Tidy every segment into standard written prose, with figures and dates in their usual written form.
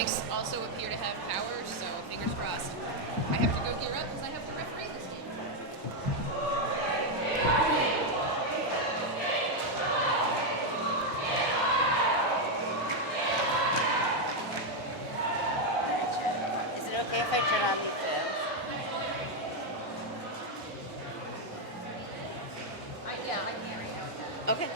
bikes also appear to have power, so fingers crossed. I have to go gear up because I have to referee this game. Is it okay if I turn on the fans? Yeah, I can't right now. Okay.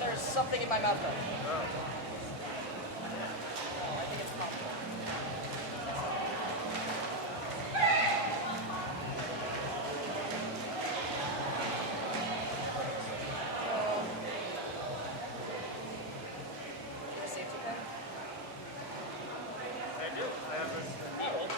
There's something in my mouth though. I think it's popcorn. Safety pin? I do. I have a needle.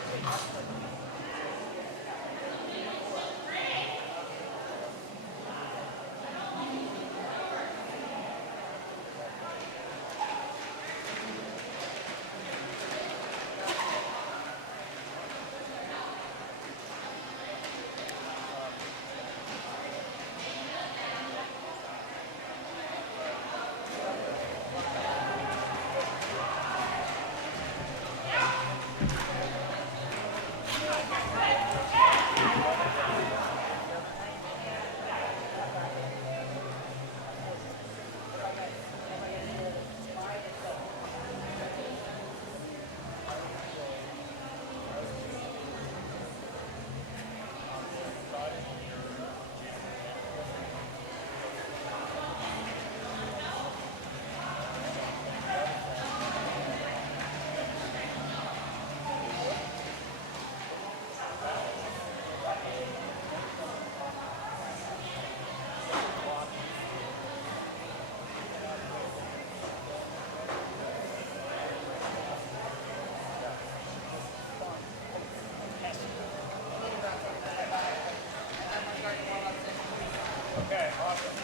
Okay, awesome.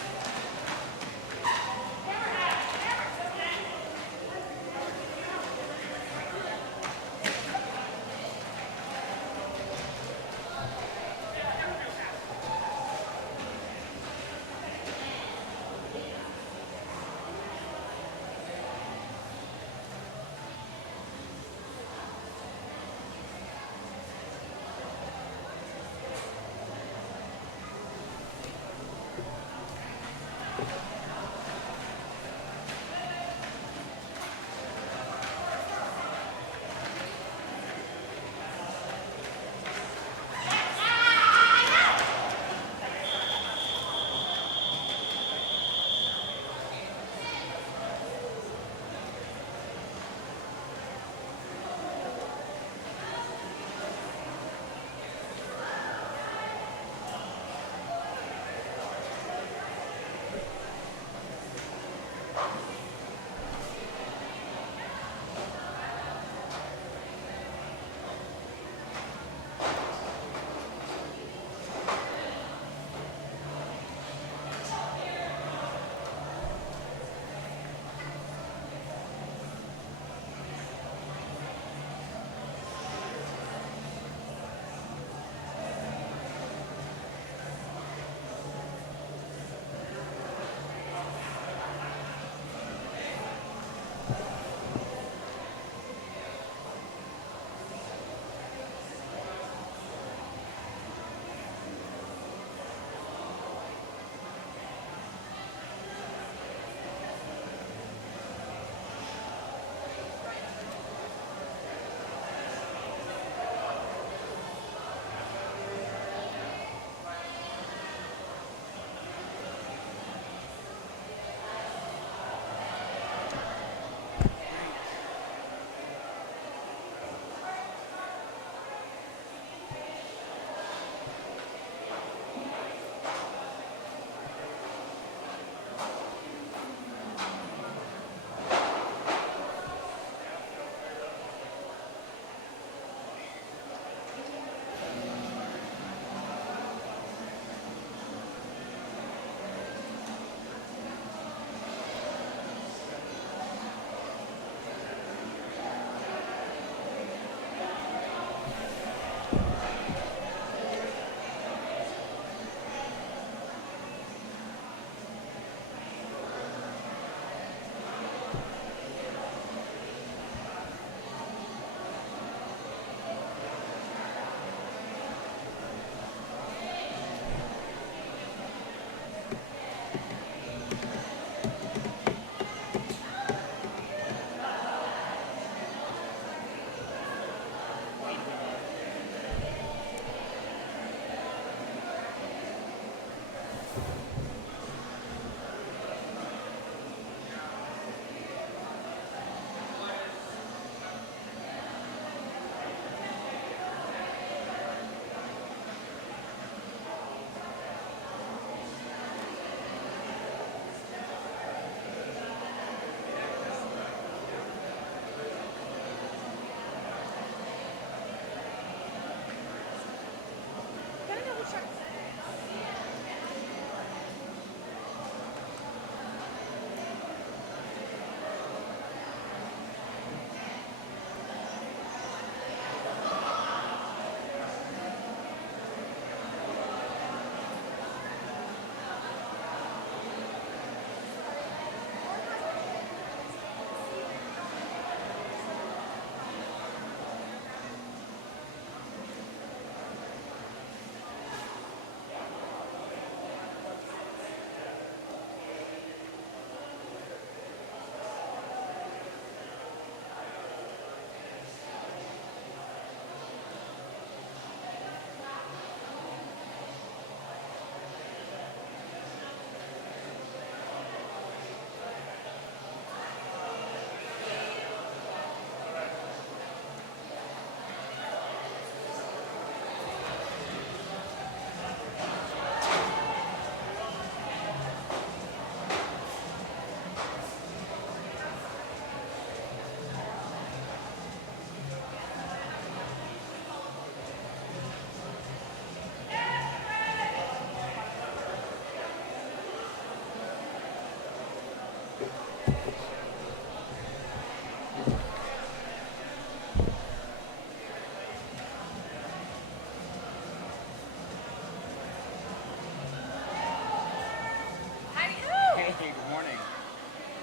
How do you? Hey, good morning.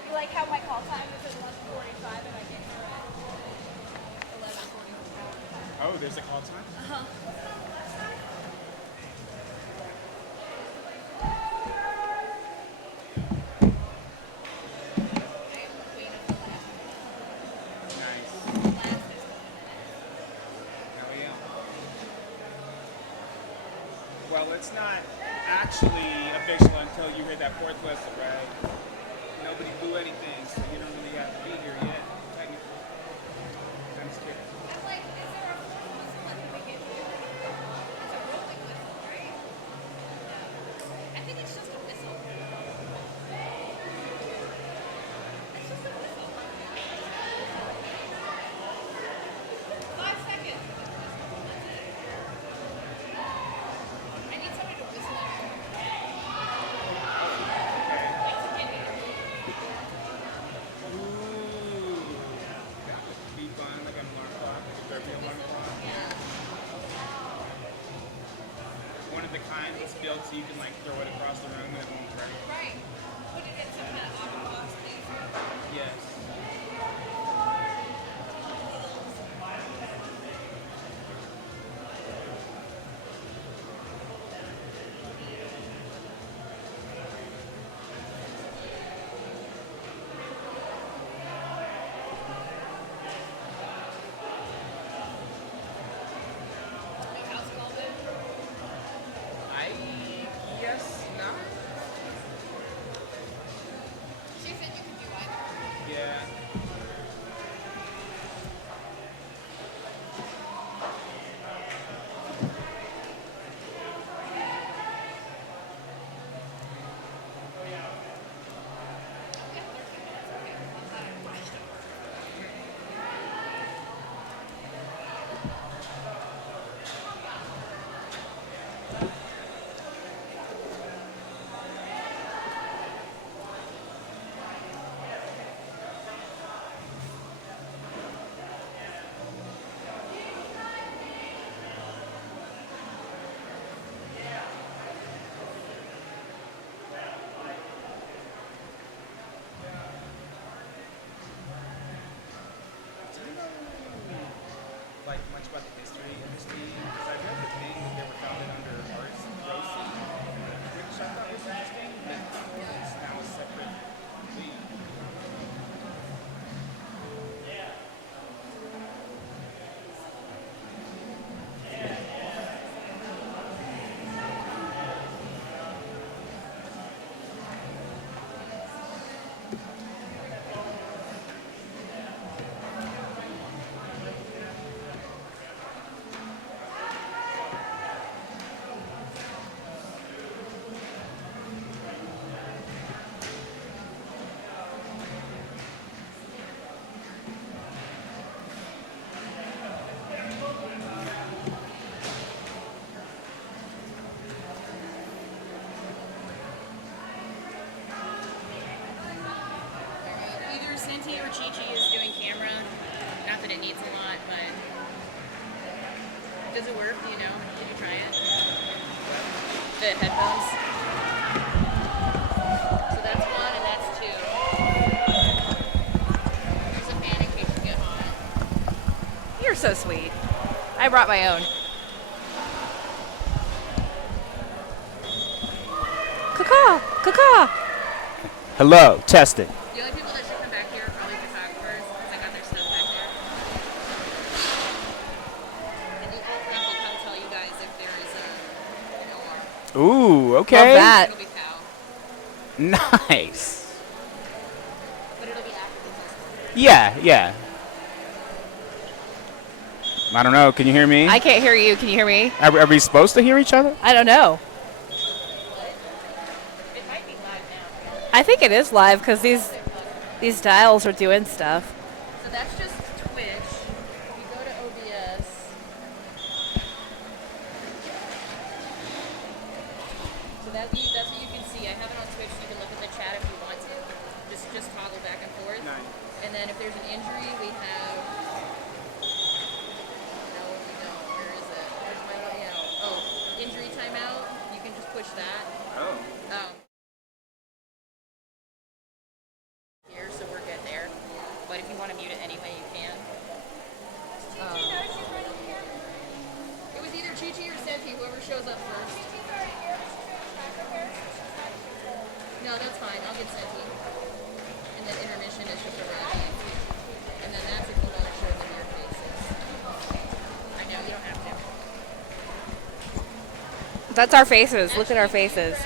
You like how my call time is at 1:45 and I get here at 11:45? Oh, there's a call time? I am the queen of the Nice. last. Hell yeah. Well, it's not actually official until you hear that fourth whistle, right? Nobody blew anything, so you don't really have to be here yet, technically. I'm just kidding. I'm like, is there a fourth whistle at the beginning? It's a rolling whistle, right? No. I think it's just a whistle. It's just a whistle. 5 seconds. That's it. I need somebody to whistle at me. Like to get me to move. Ooh. That would be fun, like an alarm clock, like a derby alarm clock. Yeah. One of the kinds that's built so you can like throw it across the room and it won't break. Right. Put it in some kind of auto box, please. Yes. Big house call it. I guess not. She said you could do either. Yeah. Yeah, 13 minutes. Okay. I'm glad I watched it. Do you know like much about the history of this team? Because I read the thing that they were founded under Arts Rosie, which I thought was interesting, but it's now a separate league. Senti or Chi-Chi is doing camera. Not that it needs a lot, but does it work? Do you know? Did you try it? The headphones. So that's one and that's two. There's a fan in case you get hot. You're so sweet. I brought my own. Caw, caw. Hello, testing. The only people that should come back here are probably photographers because I got their stuff back there. And the old rep will come tell you guys if there is an OR. Ooh, okay. Love that. It'll be POW. Nice. But it'll be after the test. Yeah. I don't know. Can you hear me? I can't hear you. Can you hear me? Are we supposed to hear each other? I don't know. It might be live now. I think it is live because these dials are doing stuff. So that's just Twitch. If you go to OBS, so that's what you can see. I have it on Twitch. You can look at the chat if you want to. Just toggle back and forth. Nice. And then if there's an injury, we have. No, we don't. Where is it? Where's my layout? Oh, injury timeout. You can just push that. Oh. Here, so we're good there. But if you want to mute it anyway, you can. It was either Chi-Chi or Senti, whoever shows up first. No, that's fine. I'll get Senti. And then intermission is just a wrap. And then that's if you want to show them your faces. I know, you don't have to. That's our faces. Look at our faces.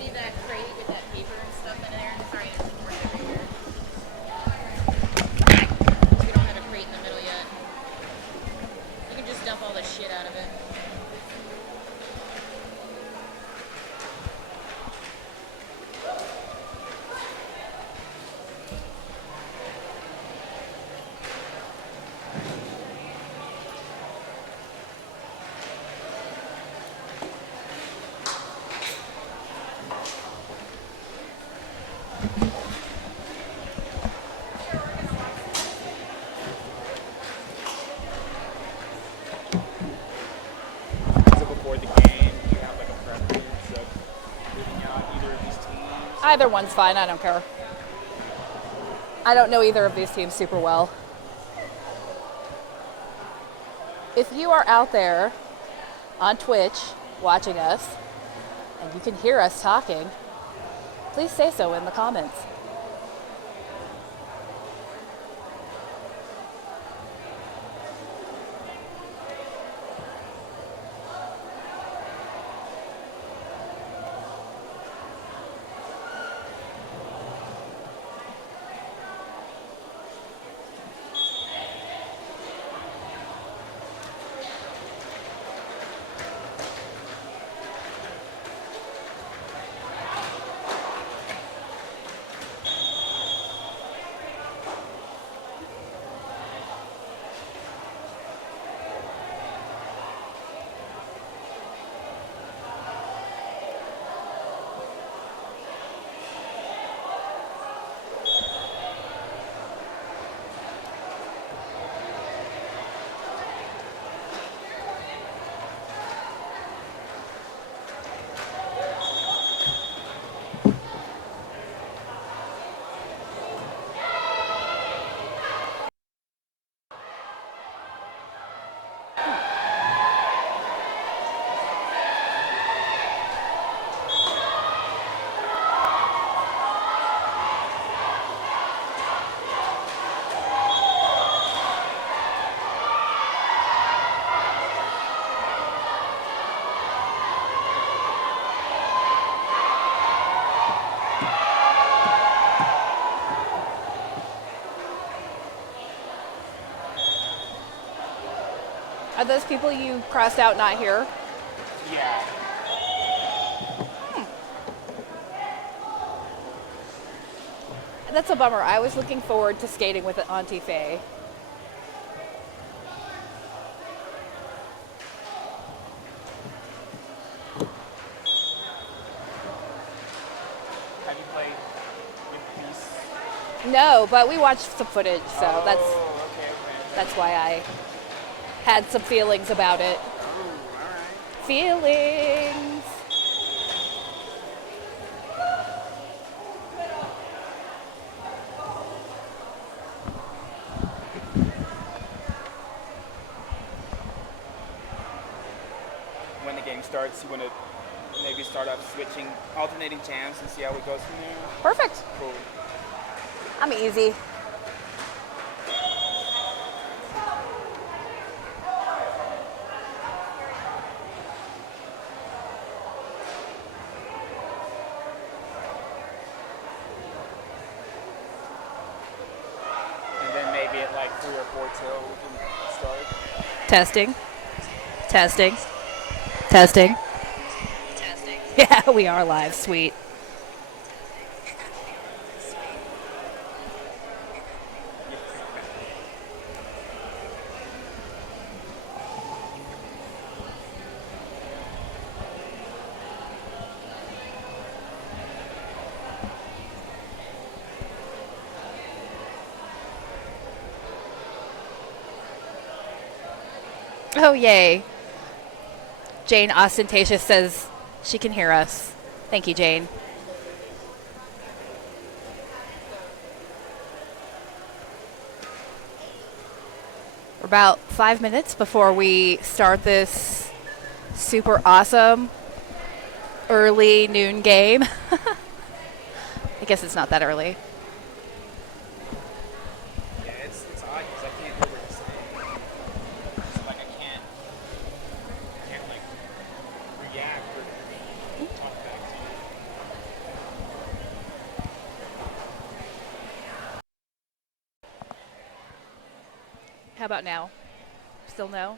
Need that crate with that paper and stuff in there. Sorry, there's more everywhere. We don't have a crate in the middle yet. You can just dump all the shit out of it. So before the game, do you have like a preference of moving out either of these teams? Either one's fine. I don't care. I don't know either of these teams super well. If you are out there on Twitch watching us and you can hear us talking, please say so in the comments. Are those people you crossed out not here? Yeah. That's a bummer. I was looking forward to skating with Auntie Faye. Have you played with these No, but we watched some footage, so Oh, okay. that's why I had some feelings about it. Oh, all right. Feelings. When the game starts, you want to maybe start off switching, alternating jams and see how it goes from there. Perfect. Cool. I'm easy. And then maybe at like 3 or 4 till we can start. Testing. Testing. Testing. Yeah, we are live. Sweet. Oh, yay. Jane Ostentatious says she can hear us. Thank you, Jane. We're about 5 minutes before we start this super awesome early noon game. I guess it's not that early. Yeah, it's odd because I can't hear what you're saying. It's like I can't like react or talk back to you. How about now? Still no?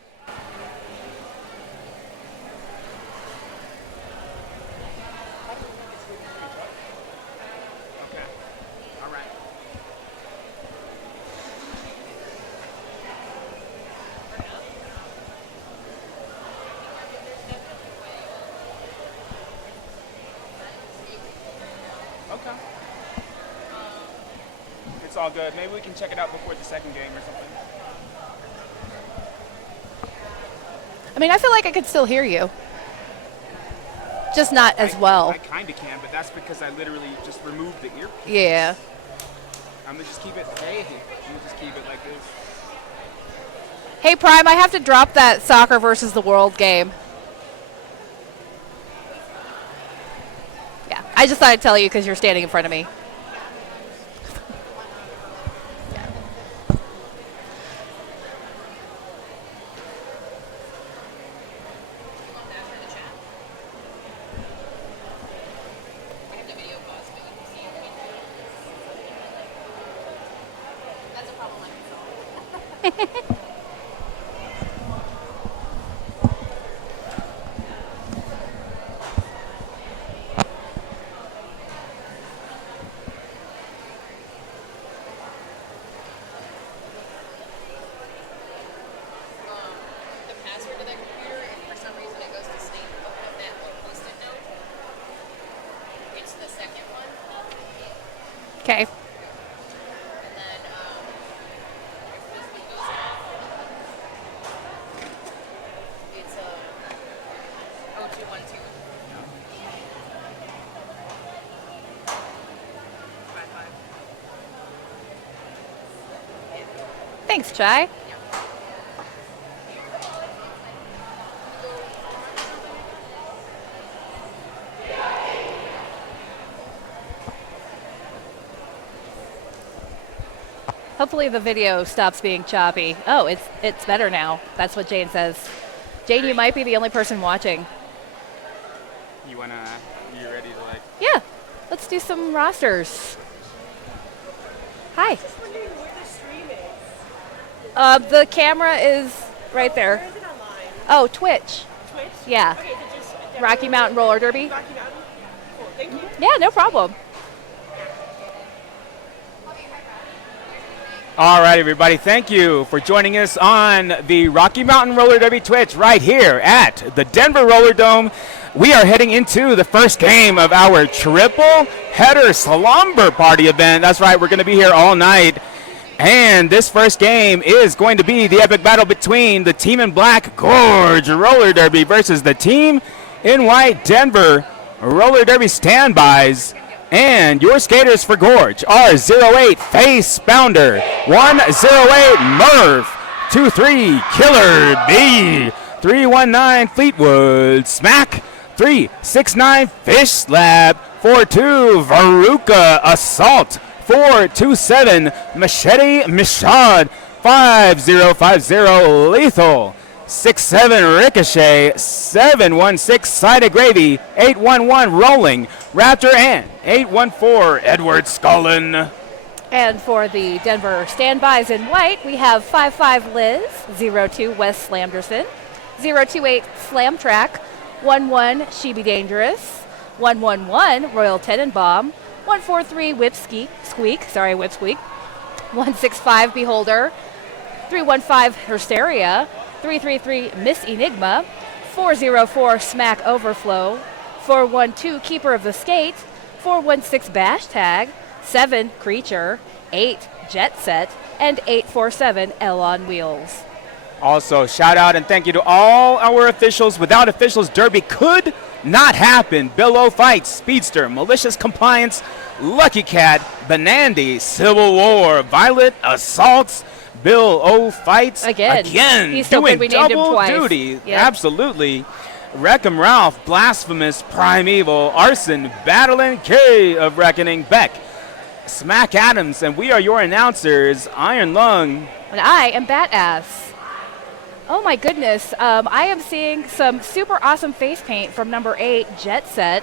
Okay. All right. Okay. It's all good. Maybe we can check it out before the second game or something. I mean, I feel like I could still hear you. Just not as well. I kind of can, but that's because I literally just removed the earpiece. Yeah. I'm gonna just keep it. Hey, I'm gonna just keep it like this. Hey, Prime, I have to drop that soccer versus the world game. Yeah, I just thought I'd tell you because you're standing in front of me. The password to that computer, and for some reason it goes to sleep, open up that little post-it note. It's the second one. Okay. And then if this one goes off, it's 0212. 55. Thanks, Chai. Hopefully the video stops being choppy. Oh, it's better now. That's what Jane says. Jane, you might be the only person watching. You ready to like? Yeah, let's do some rosters. Hi. Just wondering where the stream is. The camera is right Where there. is it online? Oh, Twitch. Twitch? Yeah. Okay, so just Rocky Mountain Roller Derby. Rocky Mountain? Cool, thank you. Yeah, no problem. All right, everybody. Thank you for joining us on the Rocky Mountain Roller Derby Twitch right here at the Denver Roller Dome. we are heading into the first game of our triple header slumber party event. That's right, we're going to be here all night. And this first game is going to be the epic battle between the team in black Gorge Roller Derby versus the team in white Denver Roller Derby Standbys. And your skaters for Gorge are 08 Face Bounder, 108 Murph, 23 Killer B, 319 Fleetwood Smack, 369 Fish Slab, 42 Veruca Assault, 427 Machete Mishad, 5050 Lethal, 67 Ricochet, 716 Sided Gravy, 811 Rolling Raptor, and 814 Edward Scullin. And for the Denver standbys in white, we have 55 Liz, 02 Wes Slamderson, 028 Slam Track, 11 She Be Dangerous, 111 Royal Tenenbaum, 143 Whipsqueak, 165 Beholder, 315 Hysteria, 333 Miss Enigma, 404 Smack Overflow, 412 Keeper of the Skate, 416 Bash Tag, 7 Creature, 8 Jet Set, and 847 L on Wheels. Also, shout out and thank you to all our officials. Without officials, Derby could not happen. Bill O Fights, Speedster, Malicious Compliance, Lucky Cat, Benandy, Civil War, Violet Assaults, Bill O Fights again He's so doing good we named him double twice. duty. Yep. Absolutely. Wreckham Ralph, Blasphemous, Primeval, Arson, Battling K of Reckoning, Beck, Smack Adams, and we are your announcers, Iron Lung. And I am Badass. Oh my goodness, I am seeing some super awesome face paint from number 8, Jet Set.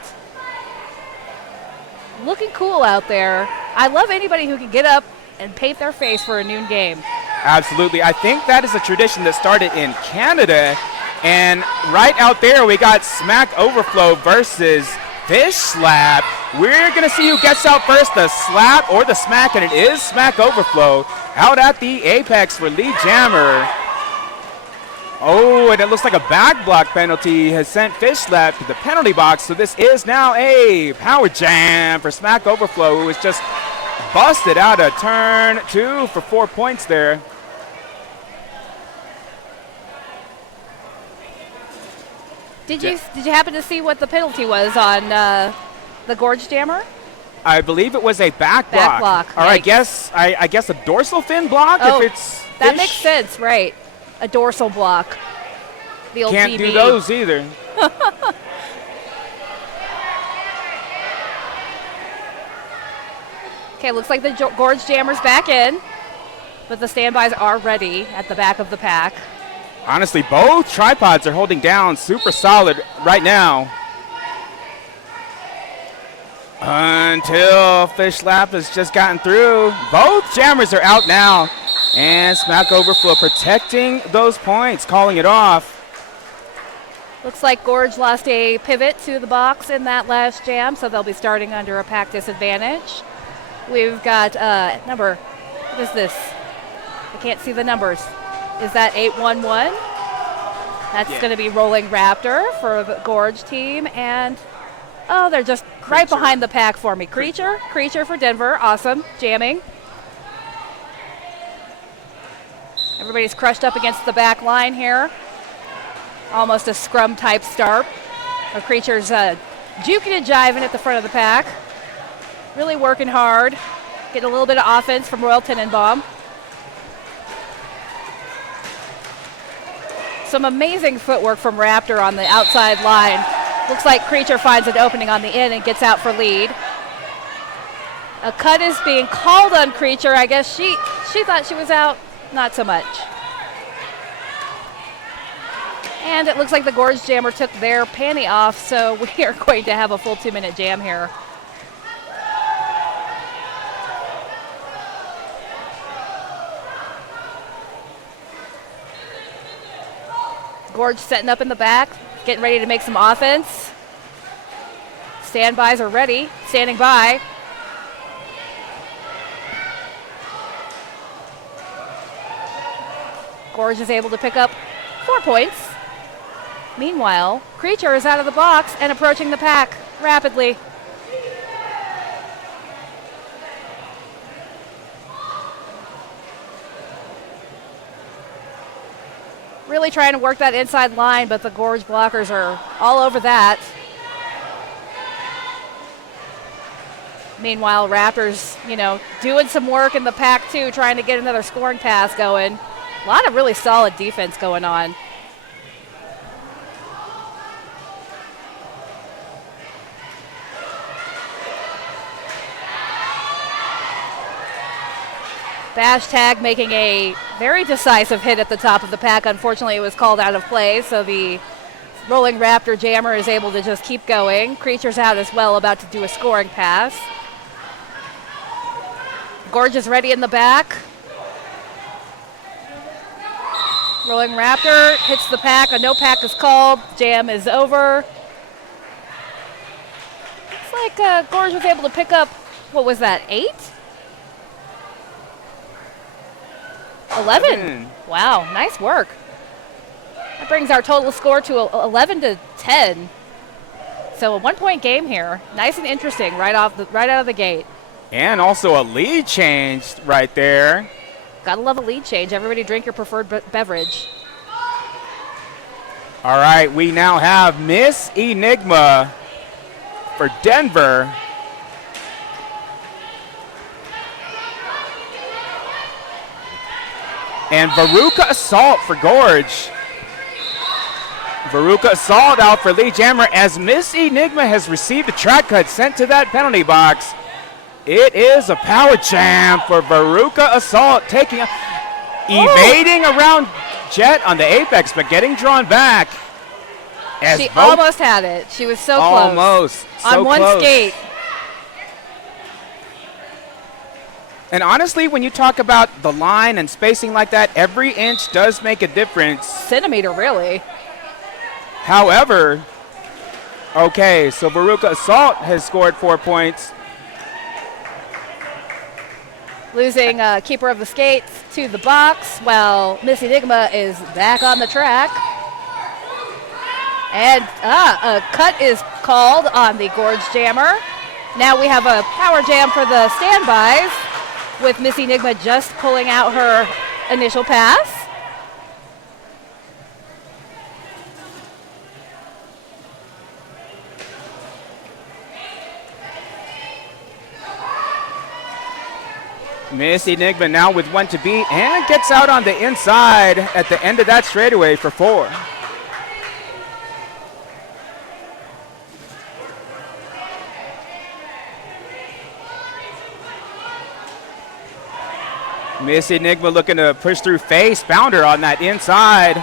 Looking cool out there. I love anybody who can get up and paint their face for a noon game. Absolutely. I think that is a tradition that started in Canada. And right out there, we got Smack Overflow versus Fish Slap. We're going to see who gets out first, the Slap or the Smack, and it is Smack Overflow out at the apex for lead jammer. Oh, and it looks like a back block penalty has sent Fish Slap to the penalty box, so this is now a power jam for Smack Overflow, who was just busted out of turn 2 for 4 points there. Did you happen to see what the penalty was on the Gorge Jammer? I believe it was a back block. Back block. Or I guess a dorsal fin block Oh, if it's that fish. makes sense, right? A dorsal block. The old Can't DB. do those either. Okay, looks like the Gorge Jammer's back in, but the standbys are ready at the back of the pack. Honestly, both tripods are holding down super solid right now. Until Fish Slap has just gotten through. Both jammers are out now. And Smack Overflow protecting those points, calling it off. Looks like Gorge lost a pivot to the box in that last jam, so they'll be starting under a pack disadvantage. We've got number, what is this? I can't see the numbers. Is that 811? That's going to be Rolling Raptor for the Gorge team. And, oh, they're just right behind the pack for me. Creature for Denver. Awesome. Jamming. Everybody's crushed up against the back line here. Almost a scrum type start. Our Creature's juking and jiving at the front of the pack. Really working hard. Getting a little bit of offense from Royal Tenenbaum. Some amazing footwork from Raptor on the outside line. Looks like Creature finds an opening on the in and gets out for lead. A cut is being called on Creature. I guess she thought she was out. Not so much. And it looks like the Gorge Jammer took their panty off, so we are going to have a full 2-minute jam here. Gorge setting up in the back, getting ready to make some offense. Standbys are ready, standing by. Gorge is able to pick up 4 points. Meanwhile, Creature is out of the box and approaching the pack rapidly. Really trying to work that inside line, but the Gorge blockers are all over that. Meanwhile, Raptors, doing some work in the pack too, trying to get another scoring pass going. A lot of really solid defense going on. Bash Tag making a very decisive hit at the top of the pack. Unfortunately, it was called out of play, so the rolling Raptor jammer is able to just keep going. Creature's out as well, about to do a scoring pass. Gorge is ready in the back. Rolling Raptor hits the pack. A no pack is called. Jam is over. Looks like Gorge was able to pick up, what was that, 8? 11. Wow, nice work. That brings our total score to 11 to 10. So a 1-point game here. Nice and interesting right out of the gate. And also a lead change right there. Gotta love a lead change. Everybody drink your preferred beverage. All right, we now have Miss Enigma for Denver. And Veruca Assault for Gorge. Veruca Assault out for lead jammer as Miss Enigma has received a track cut sent to that penalty box. It is a power jam for Veruca Assault, evading around Jet on the apex, but getting drawn back. She almost had it. She was so close. Almost. On one skate. And honestly, when you talk about the line and spacing like that, every inch does make a difference. Centimeter, really. However, okay, so Veruca Assault has scored 4 points. Losing keeper of the skates to the box while Miss Enigma is back on the track. And a cut is called on the Gorge jammer. Now we have a power jam for the standbys, with Miss Enigma just pulling out her initial pass. Miss Enigma now with 1 to beat and gets out on the inside at the end of that straightaway for 4. Miss Enigma looking to push through face bounder on that inside.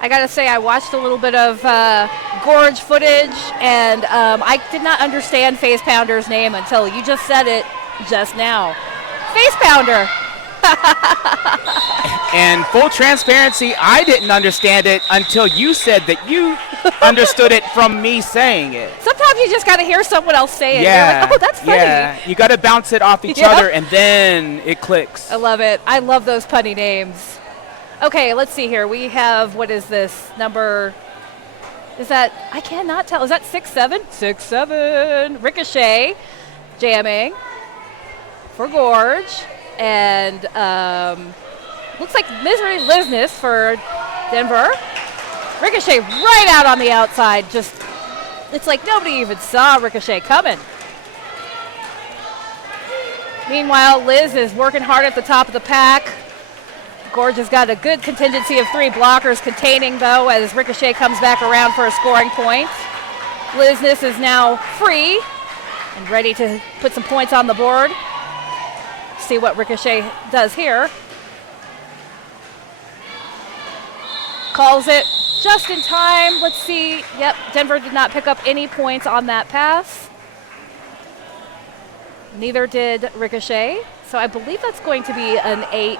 I gotta say, I watched a little bit of Gorge footage, and I did not understand Face Pounder's name until you just said it just now. Face Pounder. And full transparency, I didn't understand it until you said that you understood it from me saying it. Sometimes you just gotta hear someone else say it. Yeah, You're like, oh, that's funny. Yeah, you gotta bounce it off each other, and then it clicks. I love it. I love those punny names. Okay, let's see here. We have, what is this number? Is that, I cannot tell. Is that 6-7? 6-7. Ricochet jamming for Gorge. And looks like Misery Business for Denver. Ricochet right out on the outside. Just, it's like nobody even saw Ricochet coming. Meanwhile, Liz is working hard at the top of the pack. Gorge has got a good contingency of 3 blockers containing, though, as Ricochet comes back around for a scoring point. Lizness is now free and ready to put some points on the board. See what Ricochet does here. Calls it just in time. Let's see. Yep, Denver did not pick up any points on that pass. Neither did Ricochet. So I believe that's going to be an 8.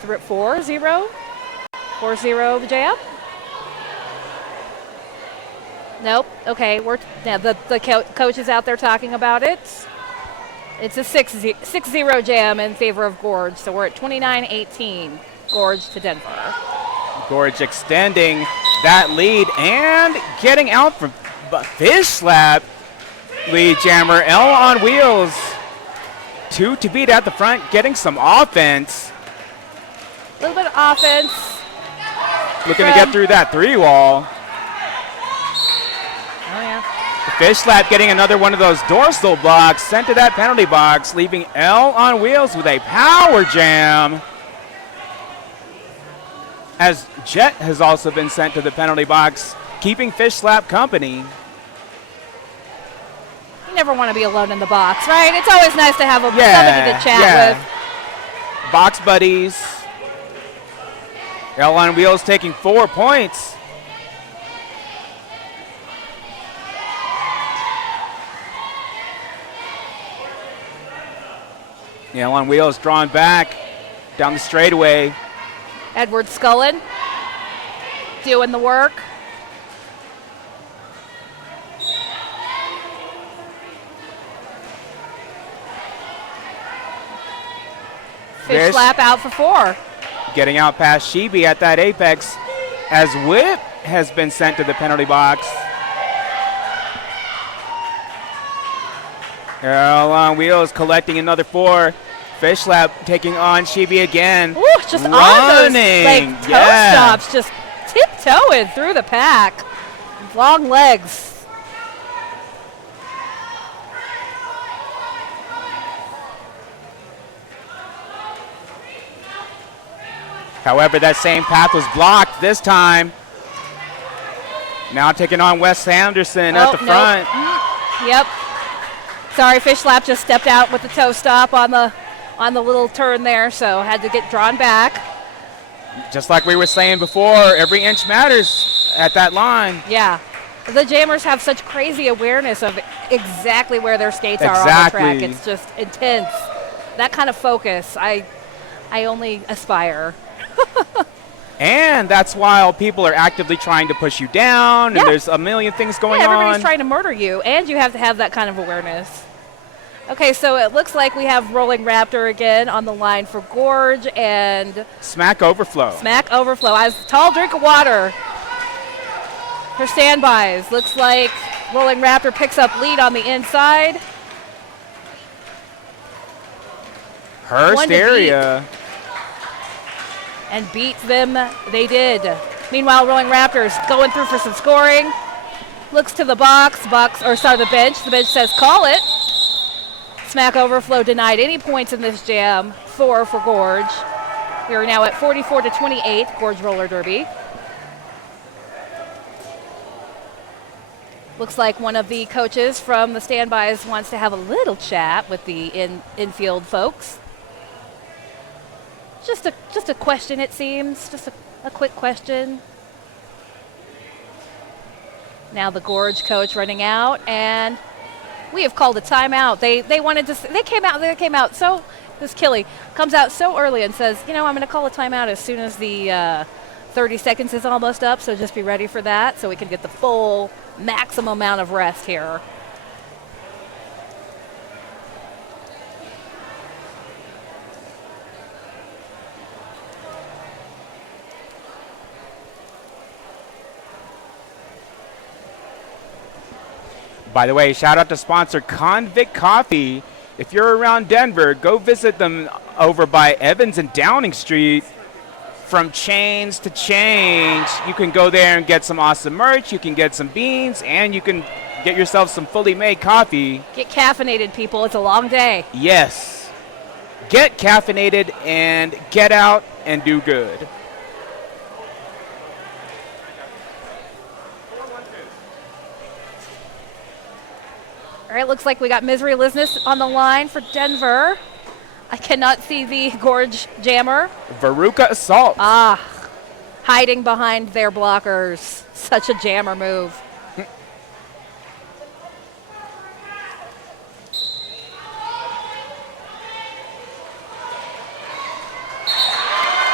4-0? 4-0 jam? Nope. Okay, now the coach is out there talking about it. It's a 6-0 jam in favor of Gorge, so we're at 29-18. Gorge to Denver. Gorge extending that lead and getting out from fish slap. Lead jammer L on wheels. 2 to beat at the front, getting some offense. A little bit of offense. Looking to get through that 3-wall. Oh, yeah. Fish slap getting another one of those dorsal blocks sent to that penalty box, leaving L on wheels with a power jam. As Jet has also been sent to the penalty box, keeping fish slap company. You never want to be alone in the box, right? It's always nice to have somebody to chat with. Box buddies. L on wheels taking 4 points. L on wheels drawn back down the straightaway. Edward Scullin doing the work. Fish slap out for 4. Getting out past Sheeby at that apex as Whip has been sent to the penalty box. L on wheels collecting another 4. Fish slap taking on Sheeby again. Ooh, just on those like toe stops, just tiptoeing through the pack. Long legs. However, that same path was blocked this time. Now taking on Wes Anderson at the front. Yep. Sorry, Fish Slap just stepped out with the toe stop on the little turn there, so had to get drawn back. Just like we were saying before, every inch matters at that line. Yeah. The jammers have such crazy awareness of exactly where their skates are on the track. It's just intense. That kind of focus, I only aspire. And that's why people are actively trying to push you down, and there's a million things going on. Everybody's trying to murder you, and you have to have that kind of awareness. Okay, so it looks like we have Rolling Raptor again on the line for Gorge and Smack Overflow. Smack Overflow. As tall drink of water. Her standbys. Looks like Rolling Raptor picks up lead on the inside. Hurst area. And beats them. They did. Meanwhile, Rolling Raptors going through for some scoring. Looks to the the bench. The bench says call it. Smack Overflow denied any points in this jam. 4 for Gorge. We are now at 44-28, Gorge Roller Derby. Looks like one of the coaches from the standbys wants to have a little chat with the infield folks. Just a question, it seems. Just a quick question. Now the Gorge coach running out, and we have called a timeout. They wanted to. They came out. So this Killy comes out so early and says, I'm going to call a timeout as soon as the 30 seconds is almost up. So just be ready for that, so we can get the full maximum amount of rest here. By the way, shout out to sponsor Convict Coffee. If you're around Denver, go visit them over by Evans and Downing Street. From chains to change, you can go there and get some awesome merch. You can get some beans, and you can get yourself some fully made coffee. Get caffeinated, people. It's a long day. Yes. Get caffeinated and get out and do good. All right, looks like we got Misery Lizness on the line for Denver. I cannot see the Gorge jammer. Veruca Assault. Hiding behind their blockers. Such a jammer move.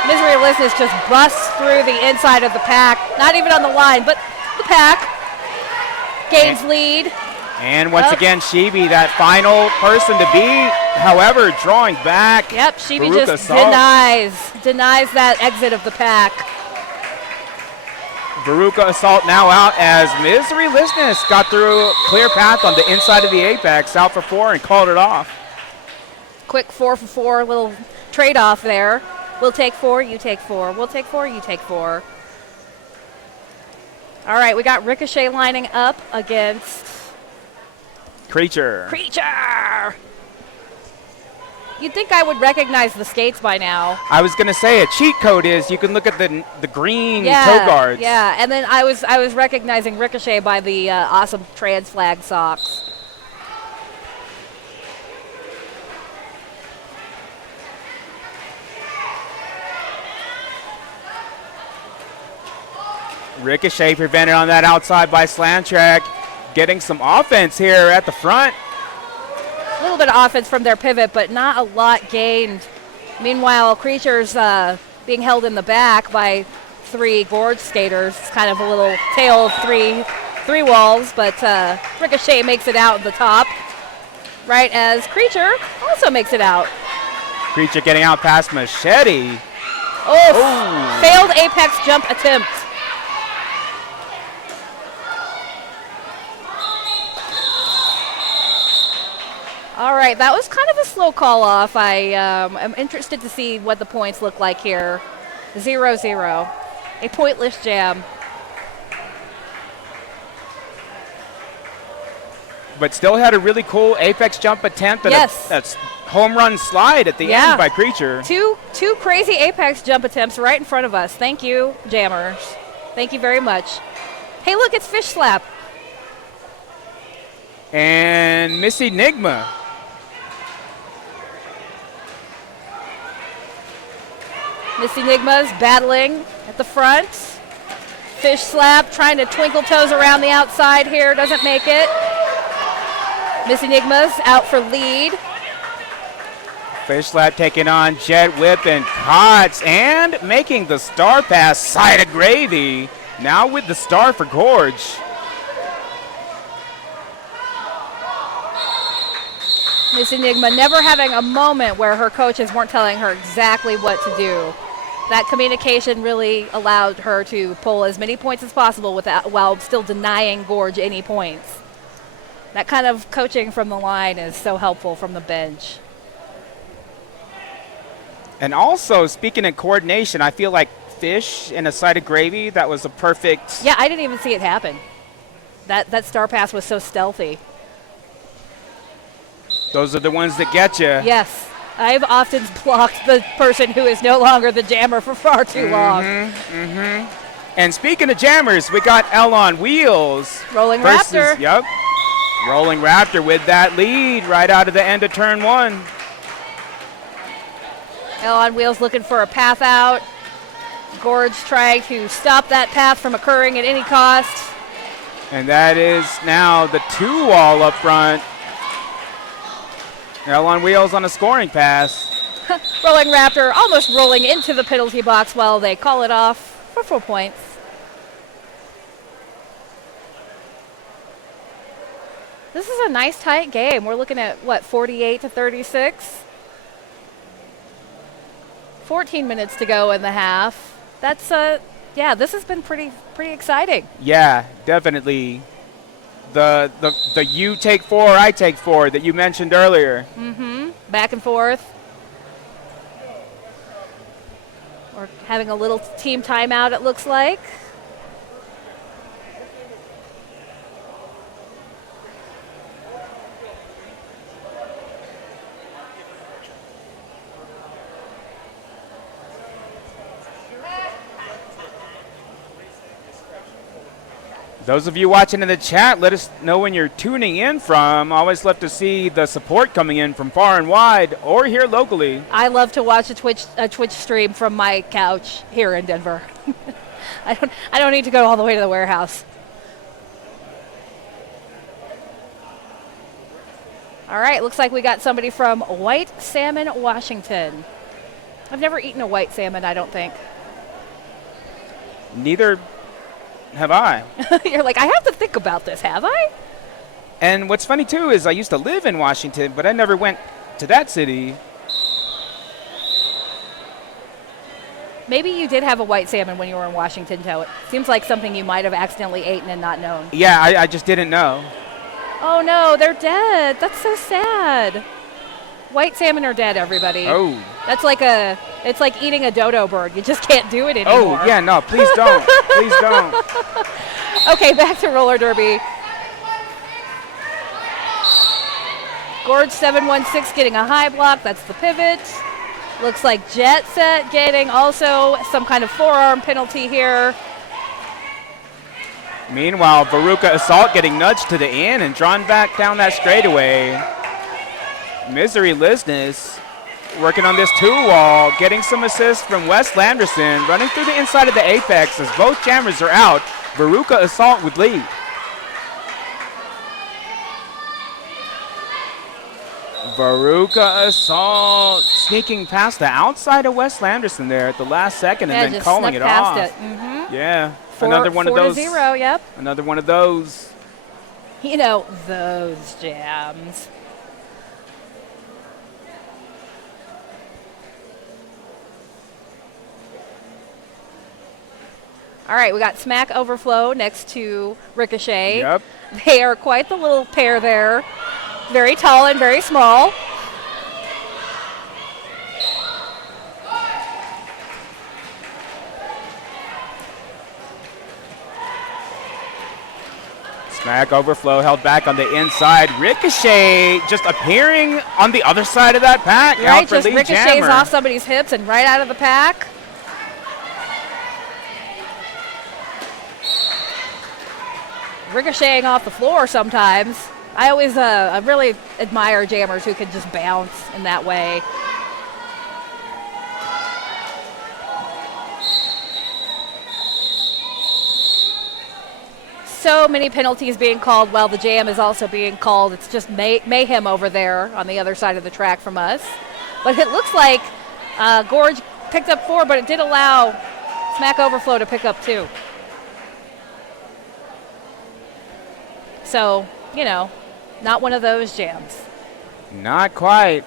Misery Lizness just busts through the inside of the pack. Not even on the line, but the pack. Gains lead. And once again, Sheeby, that final person to beat. however, drawing back. Yep, Shibi Veruca just Assault. denies that exit of the pack. Veruca Assault now out as Misery Listeness got through clear path on the inside of the apex, out for 4 and called it off. Quick 4 for 4 little trade-off there. We'll take 4, you take 4. We'll take 4, you take 4. All right, we got Ricochet lining up against Creature. You'd think I would recognize the skates by now. I was going to say a cheat code is you can look at the green toe guards. Yeah, and then I was recognizing Ricochet by the awesome trans flag socks. Ricochet prevented on that outside by Slantrack. Getting some offense here at the front. A little bit of offense from their pivot, but not a lot gained. Meanwhile, Creature's being held in the back by 3 Gorge skaters. It's kind of a little tale of three wolves, but Ricochet makes it out at the top, right as Creature also makes it out. Creature getting out past Machete. Oh, failed apex jump attempt. All right, that was kind of a slow call off. I am interested to see what the points look like here. 0-0, a pointless jam. But still had a really cool apex jump attempt and Yes. a home run slide at the Yeah. end by Creature. Two crazy apex jump attempts right in front of us. Thank you, jammers. Thank you very much. Hey, look, it's Fish Slap. And Miss Enigma. Miss Enigma's battling at the front. Fish Slap trying to twinkle toes around the outside here. Doesn't make it. Miss Enigma's out for lead. Fish Slap taking on Jet Whip and Cots and making the star pass side of gravy. Now with the star for Gorge. Miss Enigma never having a moment where her coaches weren't telling her exactly what to do. That communication really allowed her to pull as many points as possible while still denying Gorge any points. That kind of coaching from the line is so helpful from the bench. And also, speaking of coordination, I feel like Fish in a side of gravy, that was a perfect. Yeah, I didn't even see it happen. That star pass was so stealthy. Those are the ones that get you. Yes, I've often blocked the person who is no longer the jammer for far too long. And speaking of jammers, we got L on Wheels. Rolling versus, Raptor. Yep. Rolling Raptor with that lead right out of the end of turn 1. L on Wheels looking for a path out. Gorge trying to stop that path from occurring at any cost. And that is now the 2-wall up front. L on Wheels on a scoring pass. Rolling Raptor almost rolling into the penalty box while they call it off for 4 points. This is a nice tight game. We're looking at, what, 48-36? 14 minutes to go in the half. That's, yeah, this has been pretty exciting. Yeah, definitely. The you take 4, I take 4 that you mentioned earlier. Back and forth. We're having a little team timeout, it looks like. Those of you watching in the chat, let us know when you're tuning in from. Always love to see the support coming in from far and wide or here locally. I love to watch a Twitch stream from my couch here in Denver. I don't need to go all the way to the warehouse. All right, looks like we got somebody from White Salmon, Washington. I've never eaten a white salmon, I don't think. Neither have I. You're like, I have to think about this, have I? And what's funny too is I used to live in Washington, but I never went to that city. Maybe you did have a white salmon when you were in Washington, Toe. It seems like something you might have accidentally eaten and not known. Yeah, I just didn't know. Oh no, they're dead. That's so sad. White salmon are dead, everybody. Oh. It's like eating a dodo bird. You just can't do it anymore. Oh, yeah, no, please don't. Please don't. Okay, back to roller derby. Gorge 716 getting a high block. That's the pivot. Looks like Jet Set getting also some kind of forearm penalty here. Meanwhile, Veruca Assault getting nudged to the end and drawn back down that straightaway. Misery Lisness working on this two-wall, getting some assists from Wes Landerson, running through the inside of the apex as both jammers are out. Veruca Assault would lead. Veruca Assault sneaking past the outside of Wes Landerson there at the last second and then just calling snuck it past off. it. Mm-hmm. Yeah, another one of those. 4-0, yep. Another one of those. You know, those jams. All right, we got Smack Overflow next to Ricochet. Yep. They are quite the little pair there. Very tall and very small. Smack Overflow held back on the inside. Ricochet just appearing on the other side of that pack. Right, out for just Lee ricochets Jammer. off somebody's hips and right out of the pack. Ricocheting off the floor sometimes. I always I really admire jammers who can just bounce in that way. So many penalties being called while the jam is also being called. It's just mayhem over there on the other side of the track from us. But it looks like Gorge picked up 4, but it did allow Smack Overflow to pick up 2. So, you know, not one of those jams. Not quite.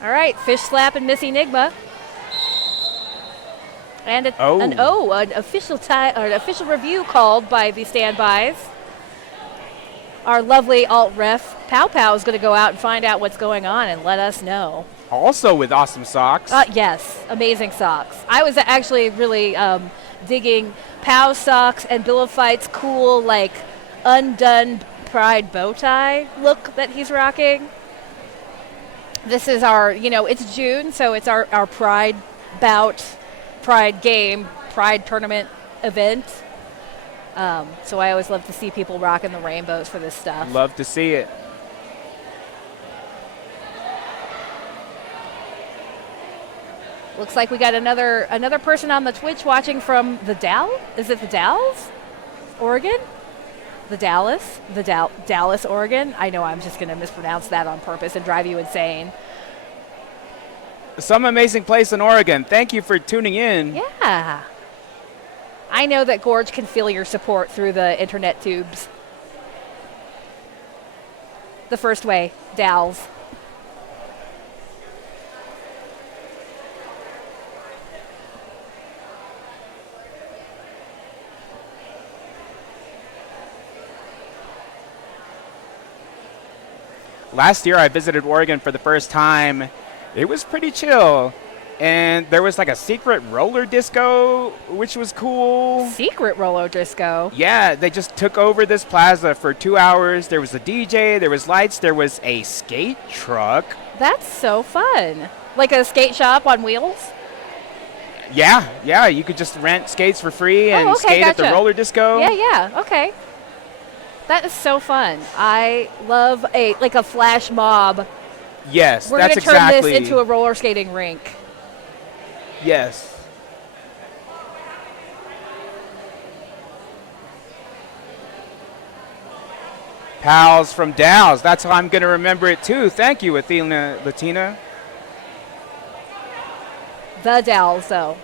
All right, Fish Slap and Miss Enigma. And an official review called by the standbys. Our lovely alt ref Pow Pow is going to go out and find out what's going on and let us know. Also with awesome socks. Yes, amazing socks. I was actually really digging Pow's socks and Bill of Fight's cool, like, undone pride bow tie look that he's rocking. This is our, it's June, so it's our pride bout, pride game, pride tournament event. So I always love to see people rocking the rainbows for this stuff. Love to see it. Looks like we got another person on the Twitch watching from the Dalles. Is it the Dalles, Oregon? Dallas, Oregon. I know I'm just going to mispronounce that on purpose and drive you insane. Some amazing place in Oregon. Thank you for tuning in. Yeah. I know that Gorge can feel your support through the internet tubes. The first way, Dalles. Last year I visited Oregon for the first time. It was pretty chill. And there was like a secret roller disco, which was cool. Secret roller disco? Yeah, they just took over this plaza for 2 hours. There was a DJ, there was lights, there was a skate truck. That's so fun. Like a skate shop on wheels? Yeah, you could just rent skates for free and skate at the roller disco. Yeah, okay. That is so fun. I love a flash mob. Yes, We're that's going to turn exactly. this into a roller skating rink. Yes. Pals from Dalles. That's how I'm going to remember it too. Thank you, Athena Latina. The Dalles, though.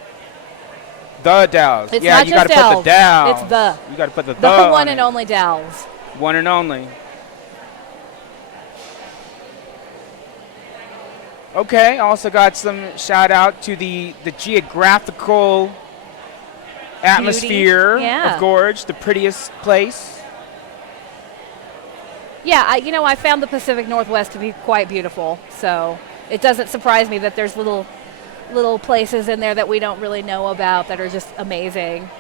The Dalles. It's yeah, not you just got to put the Dalles. It's the. You got to put the The on one it. and only Dalles. One and only. Okay, also got some shout out to the geographical atmosphere Yeah. of Gorge, the prettiest place. Yeah, I found the Pacific Northwest to be quite beautiful. So it doesn't surprise me that there's little places in there that we don't really know about that are just amazing.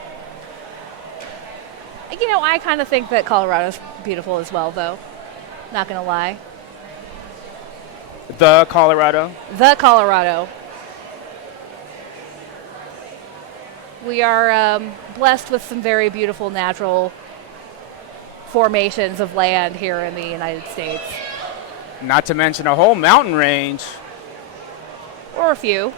I kind of think that Colorado's beautiful as well, though. Not going to lie. The Colorado. The Colorado. We are blessed with some very beautiful natural formations of land here in the United States. Not to mention a whole mountain range. Or a few.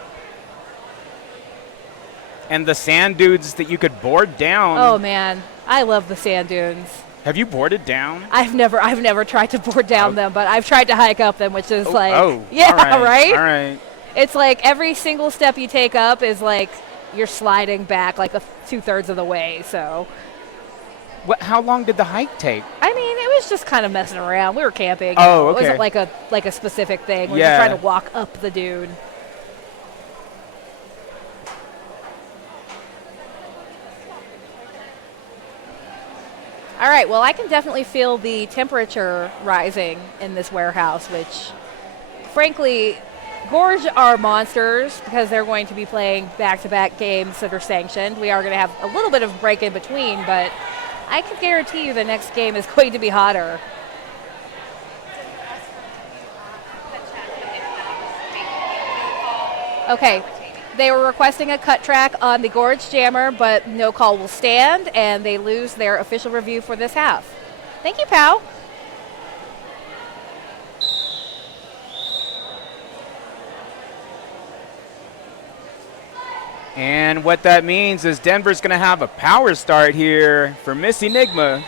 And the sand dunes that you could board down. Oh, man. I love the sand dunes. Have you boarded down? I've never tried to board down them, but I've tried to hike up them, which is yeah, all right. All right. It's like every single step you take up is like you're sliding back like 2/3 of the way. So, How long did the hike take? I mean, it was just kind of messing around. We were camping. Oh, It okay. wasn't like a specific thing. We were Yeah. just trying to walk up the dune. All right, well, I can definitely feel the temperature rising in this warehouse, which, frankly, Gorge are monsters because they're going to be playing back-to-back games that are sanctioned. We are going to have a little bit of break in between, but I can guarantee you the next game is going to be hotter. Okay. They were requesting a cut track on the Gorge Jammer, but no call will stand, and they lose their official review for this half. Thank you, pal. And what that means is Denver's going to have a power start here for Miss Enigma.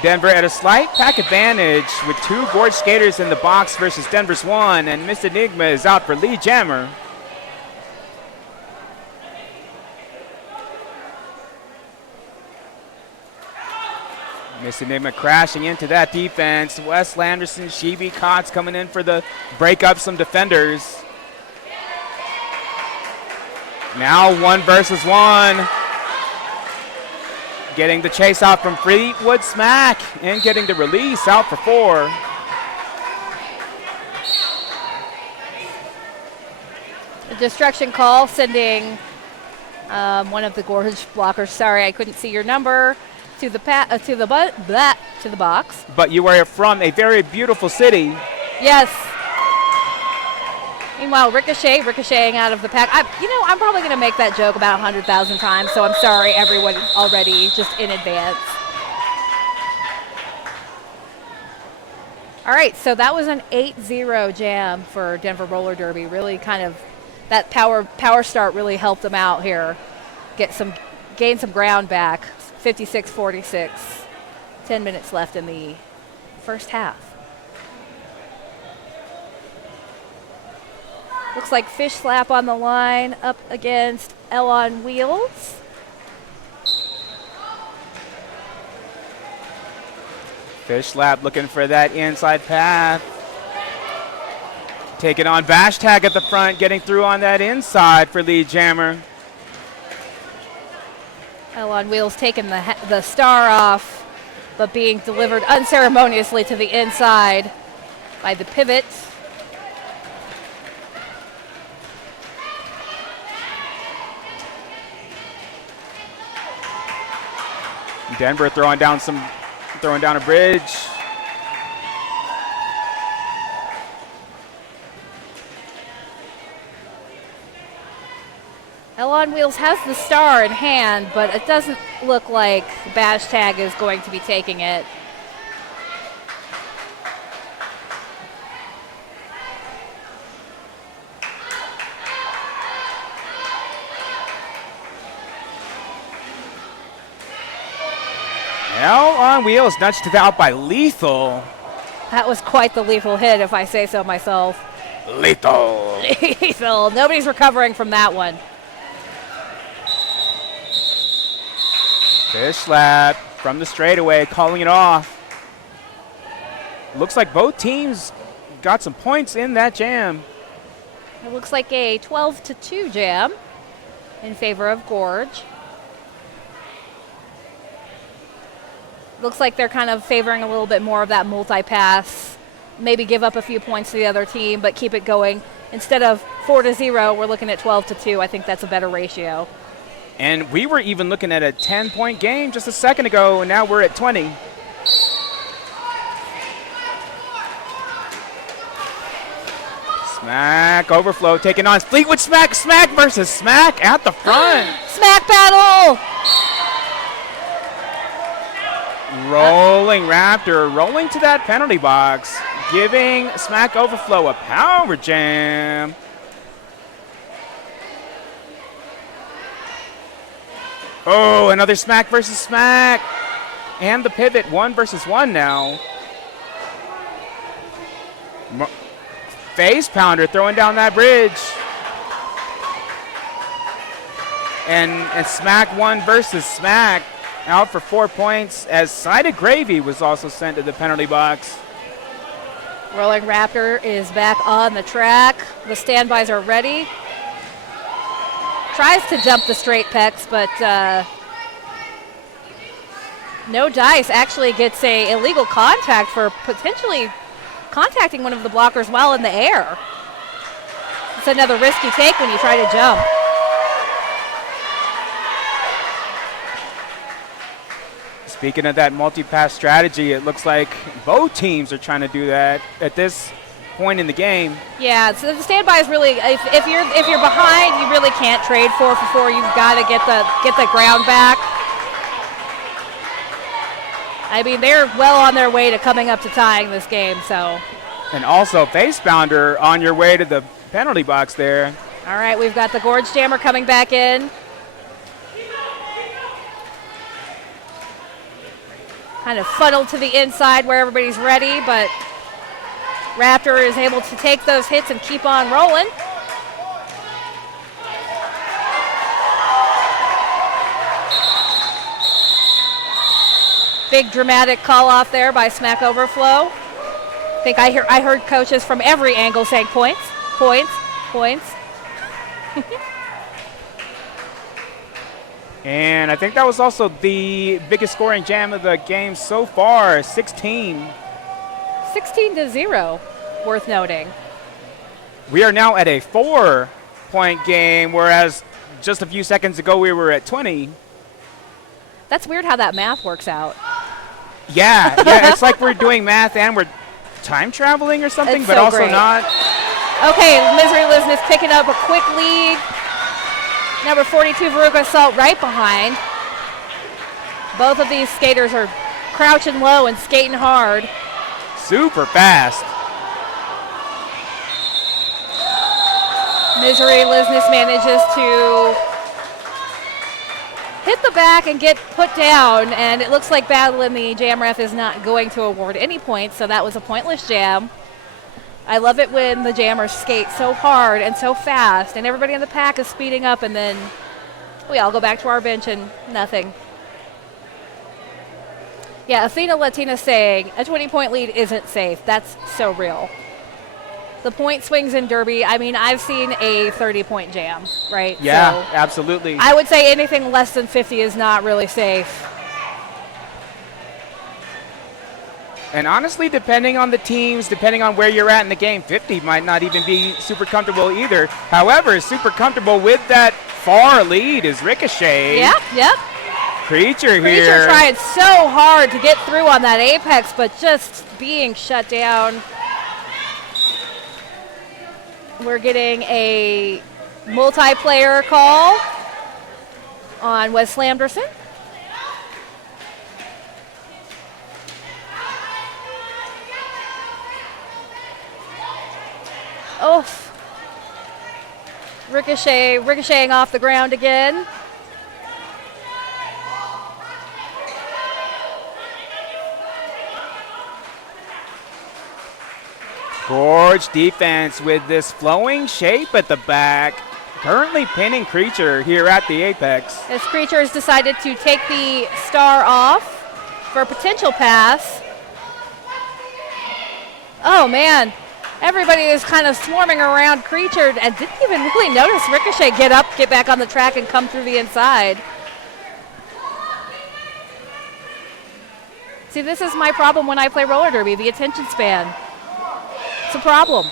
Denver at a slight pack advantage with 2 Gorge skaters in the box versus Denver's 1, and Miss Enigma is out for Lee Jammer. Miss Enigma crashing into that defense. Wes Landerson, Sheeby Kotz coming in for the break up some defenders. Now 1 versus 1. Getting the chase out from Fleetwood Smack and getting the release out for 4. A destruction call sending one of the Gorge blockers. Sorry, I couldn't see your number. To the box. But you are from a very beautiful city. Yes. Meanwhile, ricocheting out of the pack. I'm probably going to make that joke about 100,000 times, so I'm sorry, everyone, already, just in advance. All right, so that was an 8-0 jam for Denver Roller Derby. Really kind of, that power start really helped them out here. Gain some ground back. 56-46. 10 minutes left in the first half. Looks like Fish Slap on the line up against L on Wheels. Fish Slap looking for that inside path. Taking on Bash Tag at the front, getting through on that inside for Lee Jammer. L on Wheels taking the star off, but being delivered unceremoniously to the inside by the pivot. Denver throwing down a bridge. L on Wheels has the star in hand, but it doesn't look like Bash Tag is going to be taking it. L on Wheels nudged out by Lethal. That was quite the lethal hit, if I say so myself. Lethal. Lethal. Nobody's recovering from that one. Fish Slap from the straightaway, calling it off. Looks like both teams got some points in that jam. It looks like a 12-2 jam in favor of Gorge. Looks like they're kind of favoring a little bit more of that multi-pass. Maybe give up a few points to the other team, but keep it going. Instead of 4-0, we're looking at 12-2. I think that's a better ratio. And we were even looking at a 10-point game just a second ago, and now we're at 20. Smack overflow taking on Fleetwood Smack. Smack versus Smack at the front. Smack battle! Rolling Raptor, rolling to that penalty box, giving Smack Overflow a power jam. Oh, another Smack versus Smack. And the pivot, 1 versus 1 now. Face pounder throwing down that bridge. And Smack 1 versus Smack. Out for 4 points as Sided Gravy was also sent to the penalty box. Rolling Raptor is back on the track. The standbys are ready. Tries to jump the straight pecs, but no dice. Actually gets a illegal contact for potentially contacting one of the blockers while in the air. It's another risky take when you try to jump. Speaking of that multi-pass strategy, it looks like both teams are trying to do that at this point in the game. Yeah, so the standby is really, if you're behind, you really can't trade 4 for 4. You've got to get the ground back. I mean, they're well on their way to coming up to tying this game. So. And also face bounder on your way to the penalty box there. All right, we've got the Gorge Jammer coming back in. Kind of funneled to the inside where everybody's ready, but Raptor is able to take those hits and keep on rolling. Big dramatic call off there by Smack Overflow. I think I heard coaches from every angle saying points, points, points. And I think that was also the biggest scoring jam of the game so far, 16. 16-0, worth noting. We are now at a 4-point game, whereas just a few seconds ago we were at 20. That's weird how that math works out. Yeah, it's like we're doing math and we're time traveling or something, It's but so also great. not. Okay, Misery Lizness picking up a quick lead. Number 42, Veruca Assault, right behind. Both of these skaters are crouching low and skating hard. Super fast. Misery Lizness manages to hit the back and get put down, and it looks like Battle in the Jam Ref is not going to award any points, so that was a pointless jam. I love it when the jammers skate so hard and so fast, and everybody in the pack is speeding up, and then we all go back to our bench and nothing. Yeah, Athena Latina saying a 20-point lead isn't safe. That's so real. The point swings in Derby, I mean, I've seen a 30-point jam, right? Yeah, So absolutely. I would say anything less than 50 is not really safe. And honestly, depending on the teams, depending on where you're at in the game, 50 might not even be super comfortable either. However, super comfortable with that far lead is Ricochet. Yep. Creature here. Creature trying so hard to get through on that apex, but just being shut down. We're getting a multiplayer call on Wes Slamderson. Oh, ricocheting off the ground again. Gorge defense with this flowing shape at the back. Currently pinning Creature here at the apex. As Creature has decided to take the star off for a potential pass. Oh, man. Everybody is kind of swarming around Creature and didn't even really notice Ricochet get up, get back on the track, and come through the inside. See, this is my problem when I play roller derby, the attention span. It's a problem.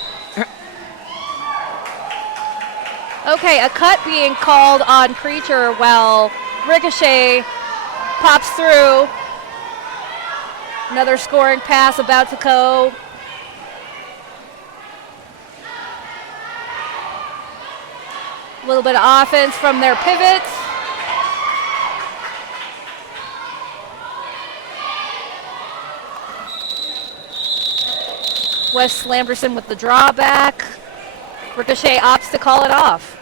Okay, a cut being called on Creature while Ricochet pops through. Another scoring pass about to go. A little bit of offense from their pivot. Wes Lamberson with the drawback. Ricochet opts to call it off.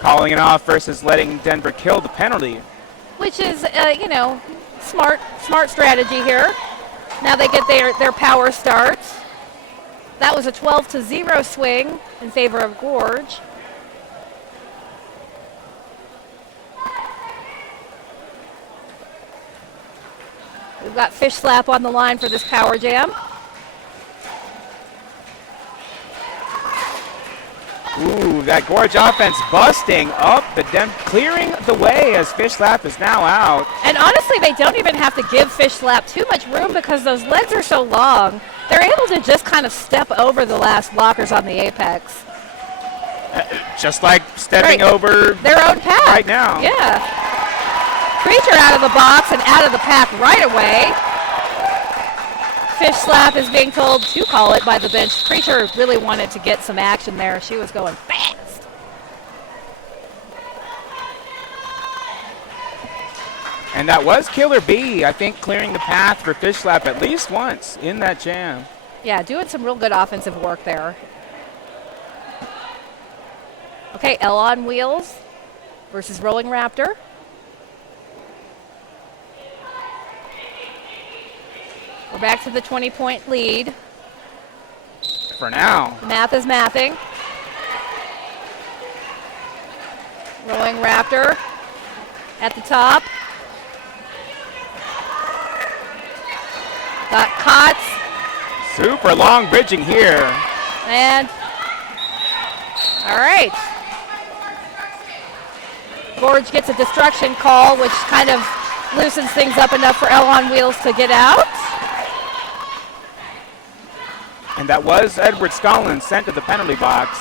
Calling it off versus letting Denver kill the penalty. Which is, smart strategy here. Now they get their power start. That was a 12-0 swing in favor of Gorge. We've got Fish Slap on the line for this power jam. Ooh, that Gorge offense busting up, but them clearing the way as Fish Slap is now out. And honestly, they don't even have to give Fish Slap too much room because those legs are so long. They're able to just kind of step over the last blockers on the apex. Just like stepping over their own path right now. Yeah. Creature out of the box and out of the path right away. Fish Slap is being told to call it by the bench. Creature really wanted to get some action there. She was going fast. And that was Killer B, I think, clearing the path for Fish Slap at least once in that jam. Yeah, doing some real good offensive work there. Okay, L on wheels versus Rolling Raptor. We're back to the 20-point lead. For now. Math is mathing. Rolling Raptor at the top. Got Kotz. Super long bridging here. And, all right. Gorge gets a destruction call, which kind of loosens things up enough for L on wheels to get out. And that was Edward Scollin sent to the penalty box.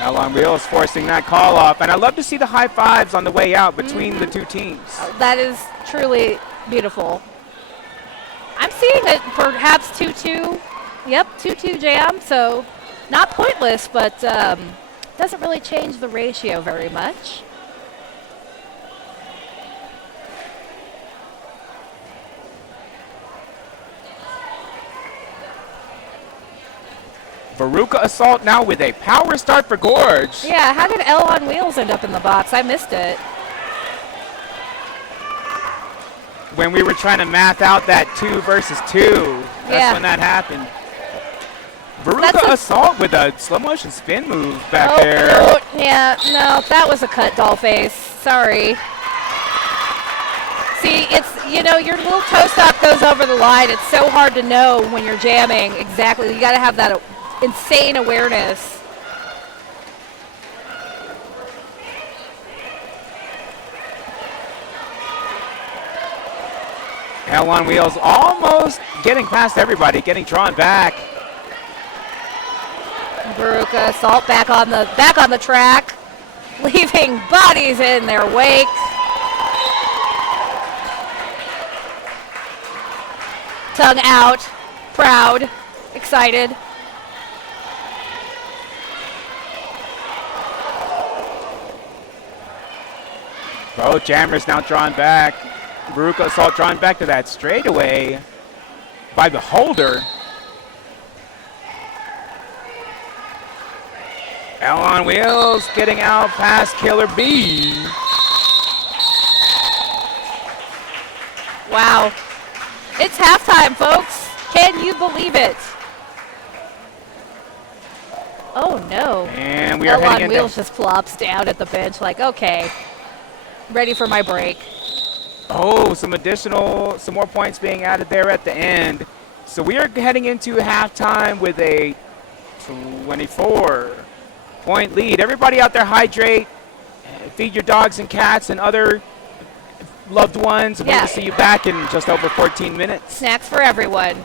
L on wheels forcing that call off. And I love to see the high fives on the way out between the two teams. That is truly beautiful. I'm seeing it perhaps 2-2. Yep, 2-2 jam. So not pointless, but doesn't really change the ratio very much. Veruca Assault now with a power start for Gorge. Yeah, how did L on wheels end up in the box? I missed it. When we were trying to math out that 2 versus 2, that's when that happened. Veruca Assault with a slow motion spin move back there. No, yeah, no, that was a cut, Dollface. Sorry. See, it's, your little toe stop goes over the line. It's so hard to know when you're jamming exactly. You got to have that insane awareness. L on wheels almost getting past everybody, getting drawn back. Veruca Assault back on the track, leaving bodies in their wake. Tongue out, proud, excited. Both jammers now drawn back. Veruca Assault drawn back to that straightaway by the holder. L on wheels getting out past Killer B. Wow. It's halftime, folks. Can you believe it? Oh no. And we are Hell on heading into Wheels just flops down at the bench like, okay, ready for my break. some more points being added there at the end. So we are heading into halftime with a 24-point lead. Everybody out there hydrate, feed your dogs and cats and other loved ones. Yeah. We'll see you back in just over 14 minutes. Snacks for everyone.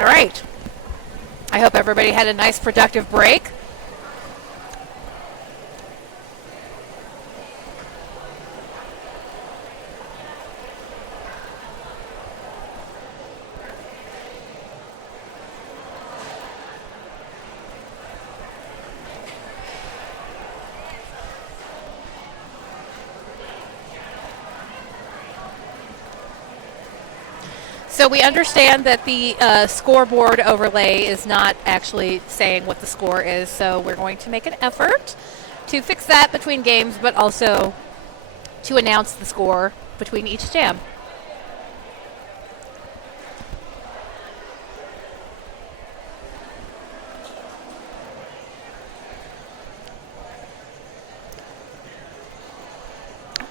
All right. I hope everybody had a nice productive break. So we understand that the scoreboard overlay is not actually saying what the score is, so we're going to make an effort to fix that between games, but also to announce the score between each jam.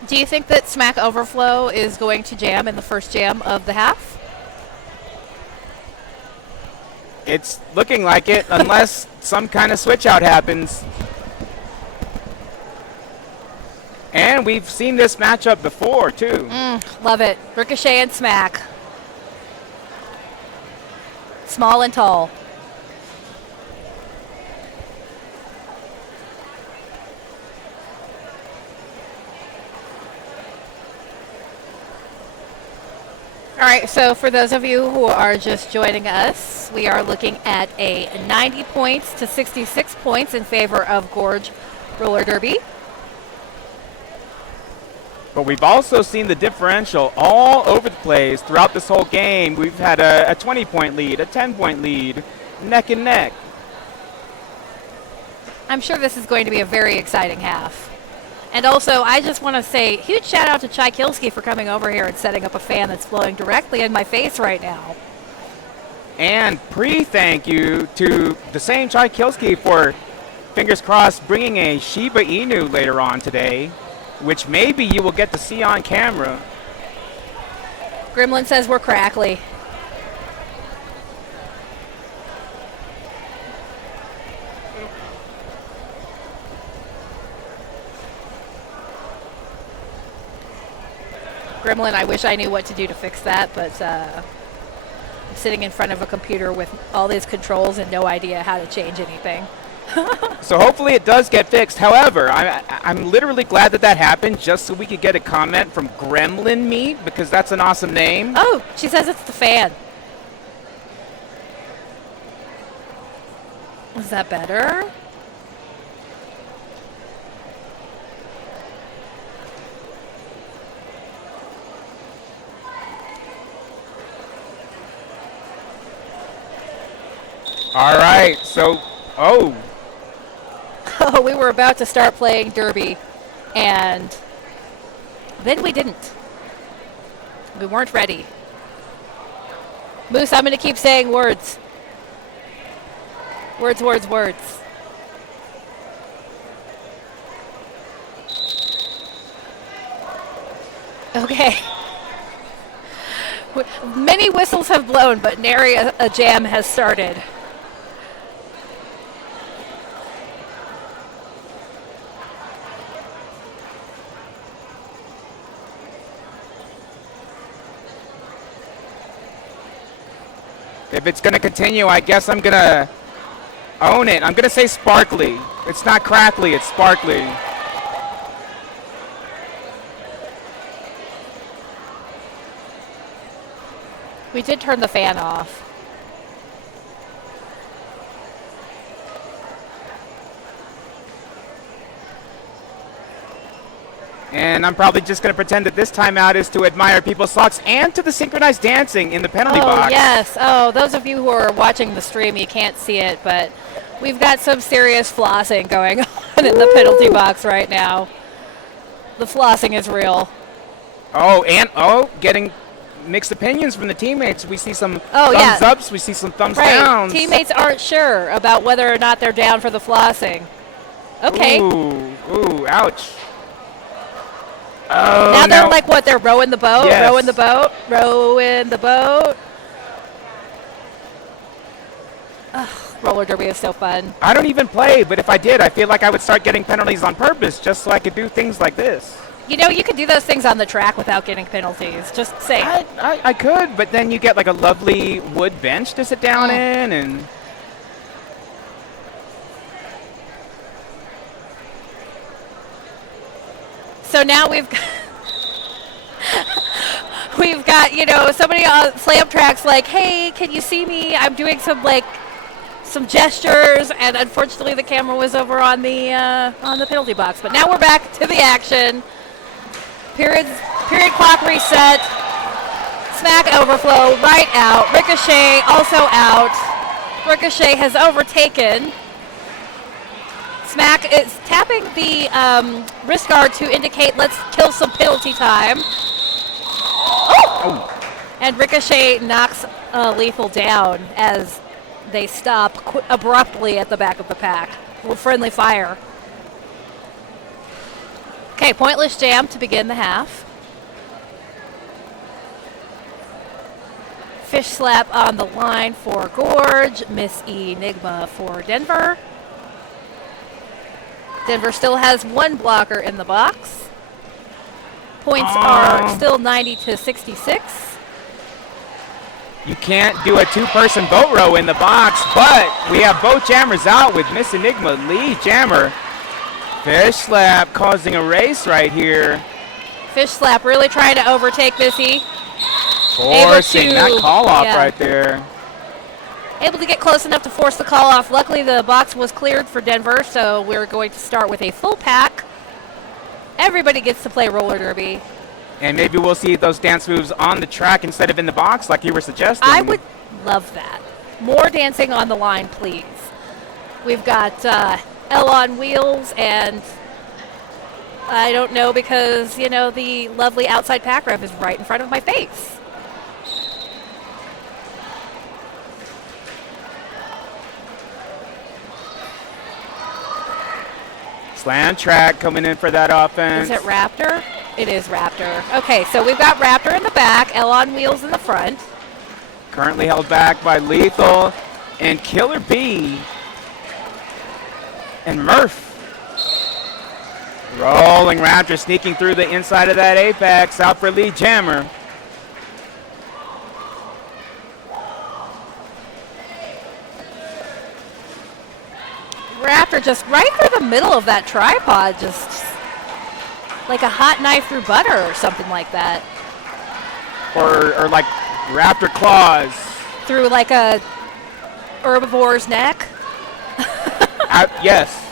Do you think that Smack Overflow is going to jam in the first jam of the half? It's looking like it, unless some kind of switch out happens. And we've seen this matchup before, too. Love it. Ricochet and Smack. Small and tall. All right, so for those of you who are just joining us, we are looking at a 90 points to 66 points in favor of Gorge Roller Derby. But we've also seen the differential all over the place throughout this whole game. We've had a 20-point lead, a 10-point lead, neck and neck. I'm sure this is going to be a very exciting half. And also, I just want to say huge shout out to Chai Kilsky for coming over here and setting up a fan that's blowing directly in my face right now. And pre-thank you to the same Chai Kilsky for, fingers crossed, bringing a Shiba Inu later on today, which maybe you will get to see on camera. Gremlin says we're crackly. Gremlin, I wish I knew what to do to fix that, but I'm sitting in front of a computer with all these controls and no idea how to change anything. So hopefully it does get fixed. However, I'm literally glad that happened just so we could get a comment from Gremlin Meat, because that's an awesome name. Oh, she says it's the fan. Is that better? All right, so, oh, We were about to start playing Derby, and then we didn't. We weren't ready. Moose, I'm going to keep saying words. Words, words, words. Okay. Many whistles have blown, but nary a jam has started. if it's going to continue, I guess I'm going to own it. I'm going to say sparkly. It's not crackly, it's sparkly. We did turn the fan off. And I'm probably just going to pretend that this timeout is to admire people's socks and to the synchronized dancing in the penalty box. Oh, yes. Oh, those of you who are watching the stream, you can't see it, but we've got some serious flossing going on in the penalty box right now. The flossing is real. Oh, and getting mixed opinions from the teammates. We see some Oh, thumbs yeah. ups, we see some thumbs Right. downs. Teammates aren't sure about whether or not they're down for the flossing. Okay. Ooh, ouch. Oh, Now they're no. like, what? They're rowing the boat, Yes. rowing the boat, rowing the boat. Ugh, roller derby is so fun. I don't even play, but if I did, I feel like I would start getting penalties on purpose just so I could do things like this. You know, you could do those things on the track without getting penalties. Just say. I could, but then you get like a lovely wood bench to sit down in, and So now we've got, you know, somebody on slam tracks like, hey, can you see me? I'm doing some gestures, and unfortunately the camera was over on the penalty box. But now we're back to the action. Period clock reset. Smack overflow right out. Ricochet also out. Ricochet has overtaken. Smack is tapping the wrist guard to indicate let's kill some penalty time. Oh! And Ricochet knocks Lethal down as they stop abruptly at the back of the pack. Friendly fire. Okay, pointless jam to begin the half. Fish slap on the line for Gorge. Miss Enigma for Denver. Denver still has one blocker in the box. Points are still 90 to 66. you can't do a two-person boat row in the box, but we have both jammers out with Miss Enigma, lead jammer. Fish slap causing a race right here. Fish slap really trying to overtake Missy. Forcing that call off right there. Able to get close enough to force the call off. Luckily, the box was cleared for Denver, so we're going to start with a full pack. Everybody gets to play roller derby. And maybe we'll see those dance moves on the track instead of in the box, like you were suggesting. I would love that. More dancing on the line, please. We've got L on wheels, and I don't know because, you know, the lovely outside pack ref is right in front of my face. Slam track coming in for that offense. Is it Raptor? It is Raptor. Okay, so we've got Raptor in the back, L on wheels in the front. Currently held back by Lethal and Killer B and Murph. Rolling Raptor sneaking through the inside of that apex, out for lead jammer. Raptor just right through the middle of that tripod, just like a hot knife through butter or something like that. Or like Raptor claws. Through like a herbivore's neck. Yes.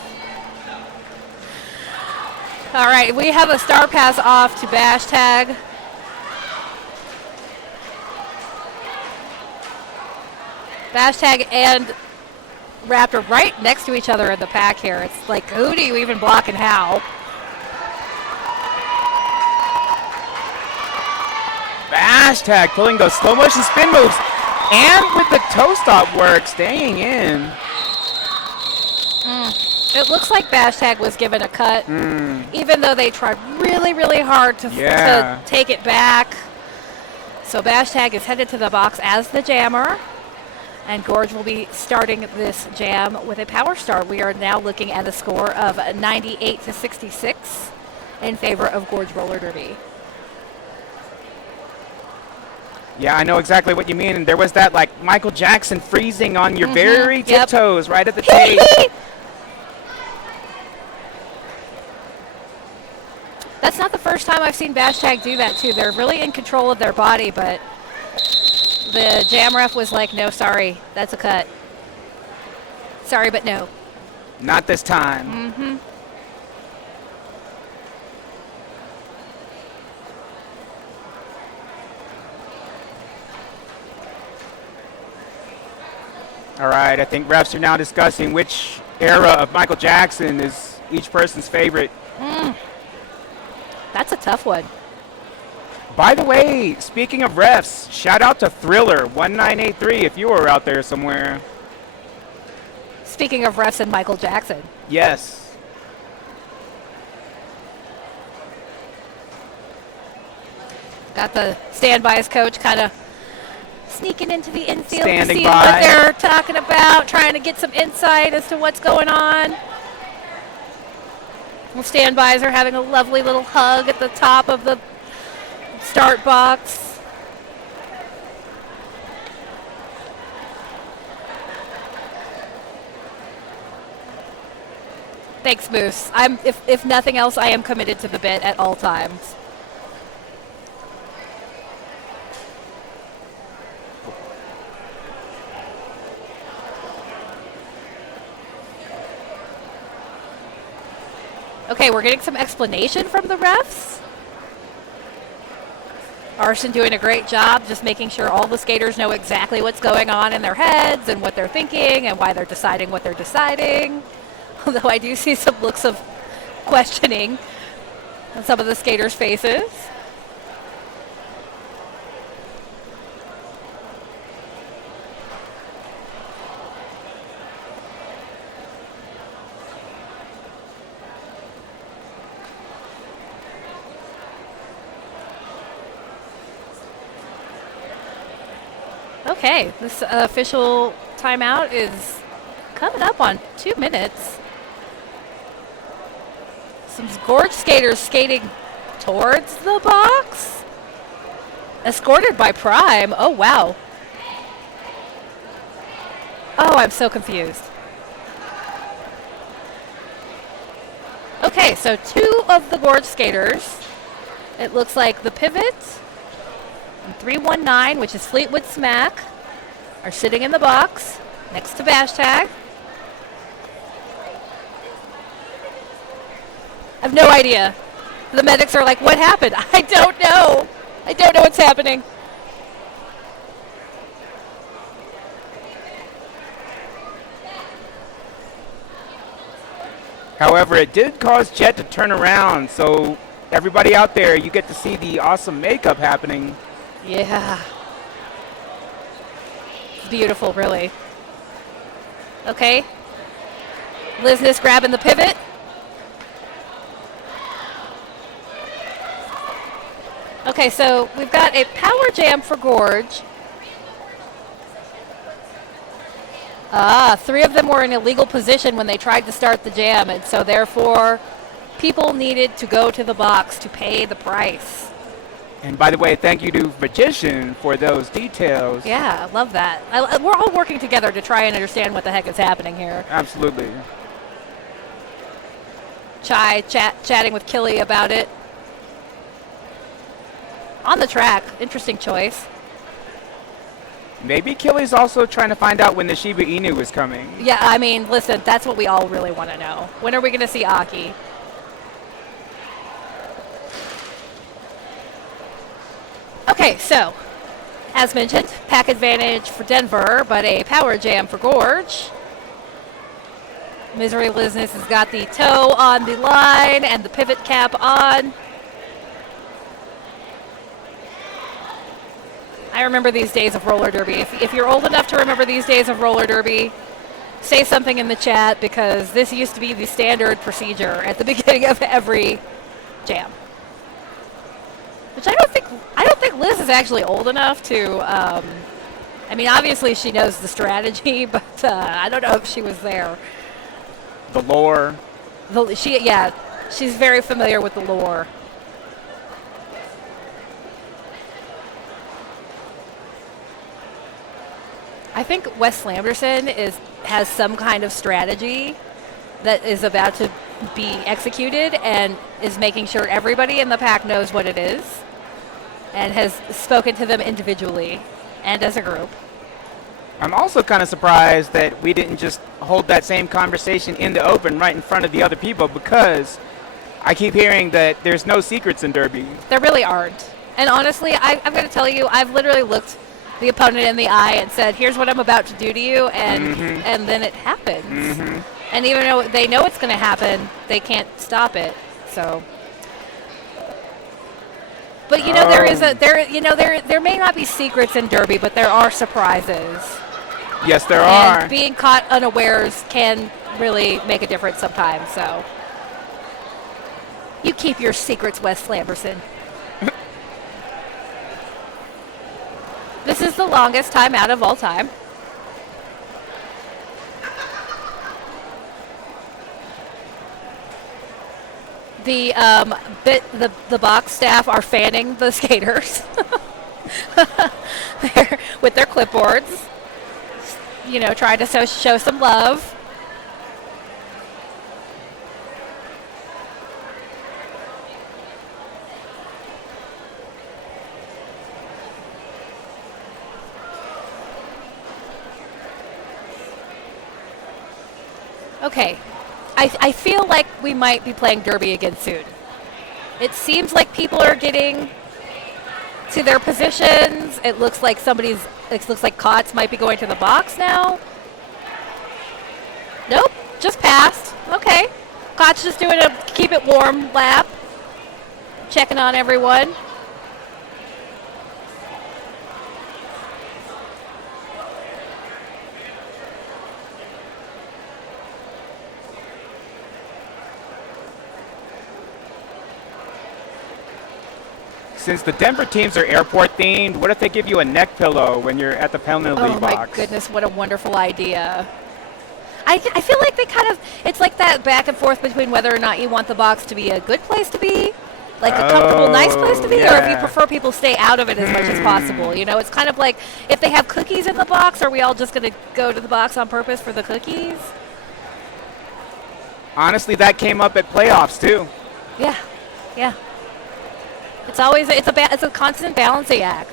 All right, we have a star pass off to Bash Tag. Bash Tag and Raptor right next to each other in the pack here. It's like, who do you even block and how? Bash Tag pulling those slow motion spin moves. And with the toe stop work, staying in. It looks like Bash Tag was given a cut, even though they tried really, really hard to take it back. So Bash Tag is headed to the box as the jammer. And Gorge will be starting this jam with a power star. We are now looking at a score of 98 to 66 in favor of Gorge Roller Derby. Yeah, I know exactly what you mean. And there was that like Michael Jackson freezing on your very tiptoes right at the tape. That's not the first time I've seen Bash Tag do that too. They're really in control of their body, but the jam ref was like, no, sorry, that's a cut. Sorry, but no. Not this time. All right, I think refs are now discussing which era of Michael Jackson is each person's favorite. That's a tough one. By the way, speaking of refs, shout out to Thriller 1983 if you were out there somewhere. Speaking of refs and Michael Jackson. Yes. Got the stand-by coach kind of sneaking into the infield to see by what they're talking about, trying to get some insight as to what's going on. The standbys are having a lovely little hug at the top of the start box. Thanks, Moose. If nothing else, I am committed to the bit at all times. Okay, we're getting some explanation from the refs. Arson doing a great job just making sure all the skaters know exactly what's going on in their heads and what they're thinking and why they're deciding what they're deciding. Although I do see some looks of questioning on some of the skaters' faces. Okay, this official timeout is coming up on 2 minutes. Some Gorge skaters skating towards the box. Escorted by Prime. Oh, wow. Oh, I'm so confused. Okay, so 2 of the Gorge skaters. It looks like the Pivot and 319, which is Fleetwood Smack, are sitting in the box next to Bash Tag. I have no idea. The medics are like, what happened? I don't know. I don't know what's happening. However, it did cause Jet to turn around, so everybody out there, you get to see the awesome makeup happening. Yeah. It's beautiful, really. Okay. Lizness grabbing the pivot. Okay, so we've got a power jam for Gorge. 3 of them were in illegal position when they tried to start the jam, and so therefore people needed to go to the box to pay the price. And by the way, thank you to Magician for those details. Yeah, I love that. We're all working together to try and understand what the heck is happening here. Absolutely. Chai chatting with Killy about it. On the track, interesting choice. Maybe Killy's also trying to find out when the Shiba Inu is coming. Yeah, I mean, listen, that's what we all really want to know. When are we going to see Aki? Okay, so, as mentioned, pack advantage for Denver, but a power jam for Gorge. Misery Lizness has got the toe on the line and the pivot cap on. I remember these days of roller derby. If you're old enough to remember these days of roller derby, say something in the chat, because this used to be the standard procedure at the beginning of every jam. Which I don't think Liz is actually old enough to. I mean, obviously she knows the strategy, but I don't know if she was there. The lore. She's very familiar with the lore. I think Wes Lamberson has some kind of strategy that is about to be executed and is making sure everybody in the pack knows what it is and has spoken to them individually and as a group. I'm also kind of surprised that we didn't just hold that same conversation in the open right in front of the other people, because I keep hearing that there's no secrets in Derby. There really aren't. And honestly, I'm going to tell you, I've literally looked the opponent in the eye and said, here's what I'm about to do to you, and then it happens. Mm-hmm. And even though they know it's going to happen, they can't stop it. So, but you know, there may not be secrets in Derby, but there are surprises. Yes, there are. And being caught unawares can really make a difference sometimes. So, you keep your secrets, Wes Lamberson. This is the longest timeout of all time. The box staff are fanning the skaters with their clipboards. You know, trying to show some love. Okay, I feel like we might be playing Derby again soon. It seems like people are getting to their positions. It looks like Kotz might be going to the box now. Nope, just passed. Okay. Kotz just doing a keep it warm lap. Checking on everyone. Since the Denver teams are airport themed, what if they give you a neck pillow when you're at the penalty box? Oh my goodness, what a wonderful idea. I feel like it's like that back and forth between whether or not you want the box to be a good place to be, like a comfortable, nice place to be, or if you prefer people stay out of it as much as possible. You know, it's kind of like if they have cookies in the box, are we all just going to go to the box on purpose for the cookies? Honestly, that came up at playoffs too. Yeah. It's always it's a constant balancing act.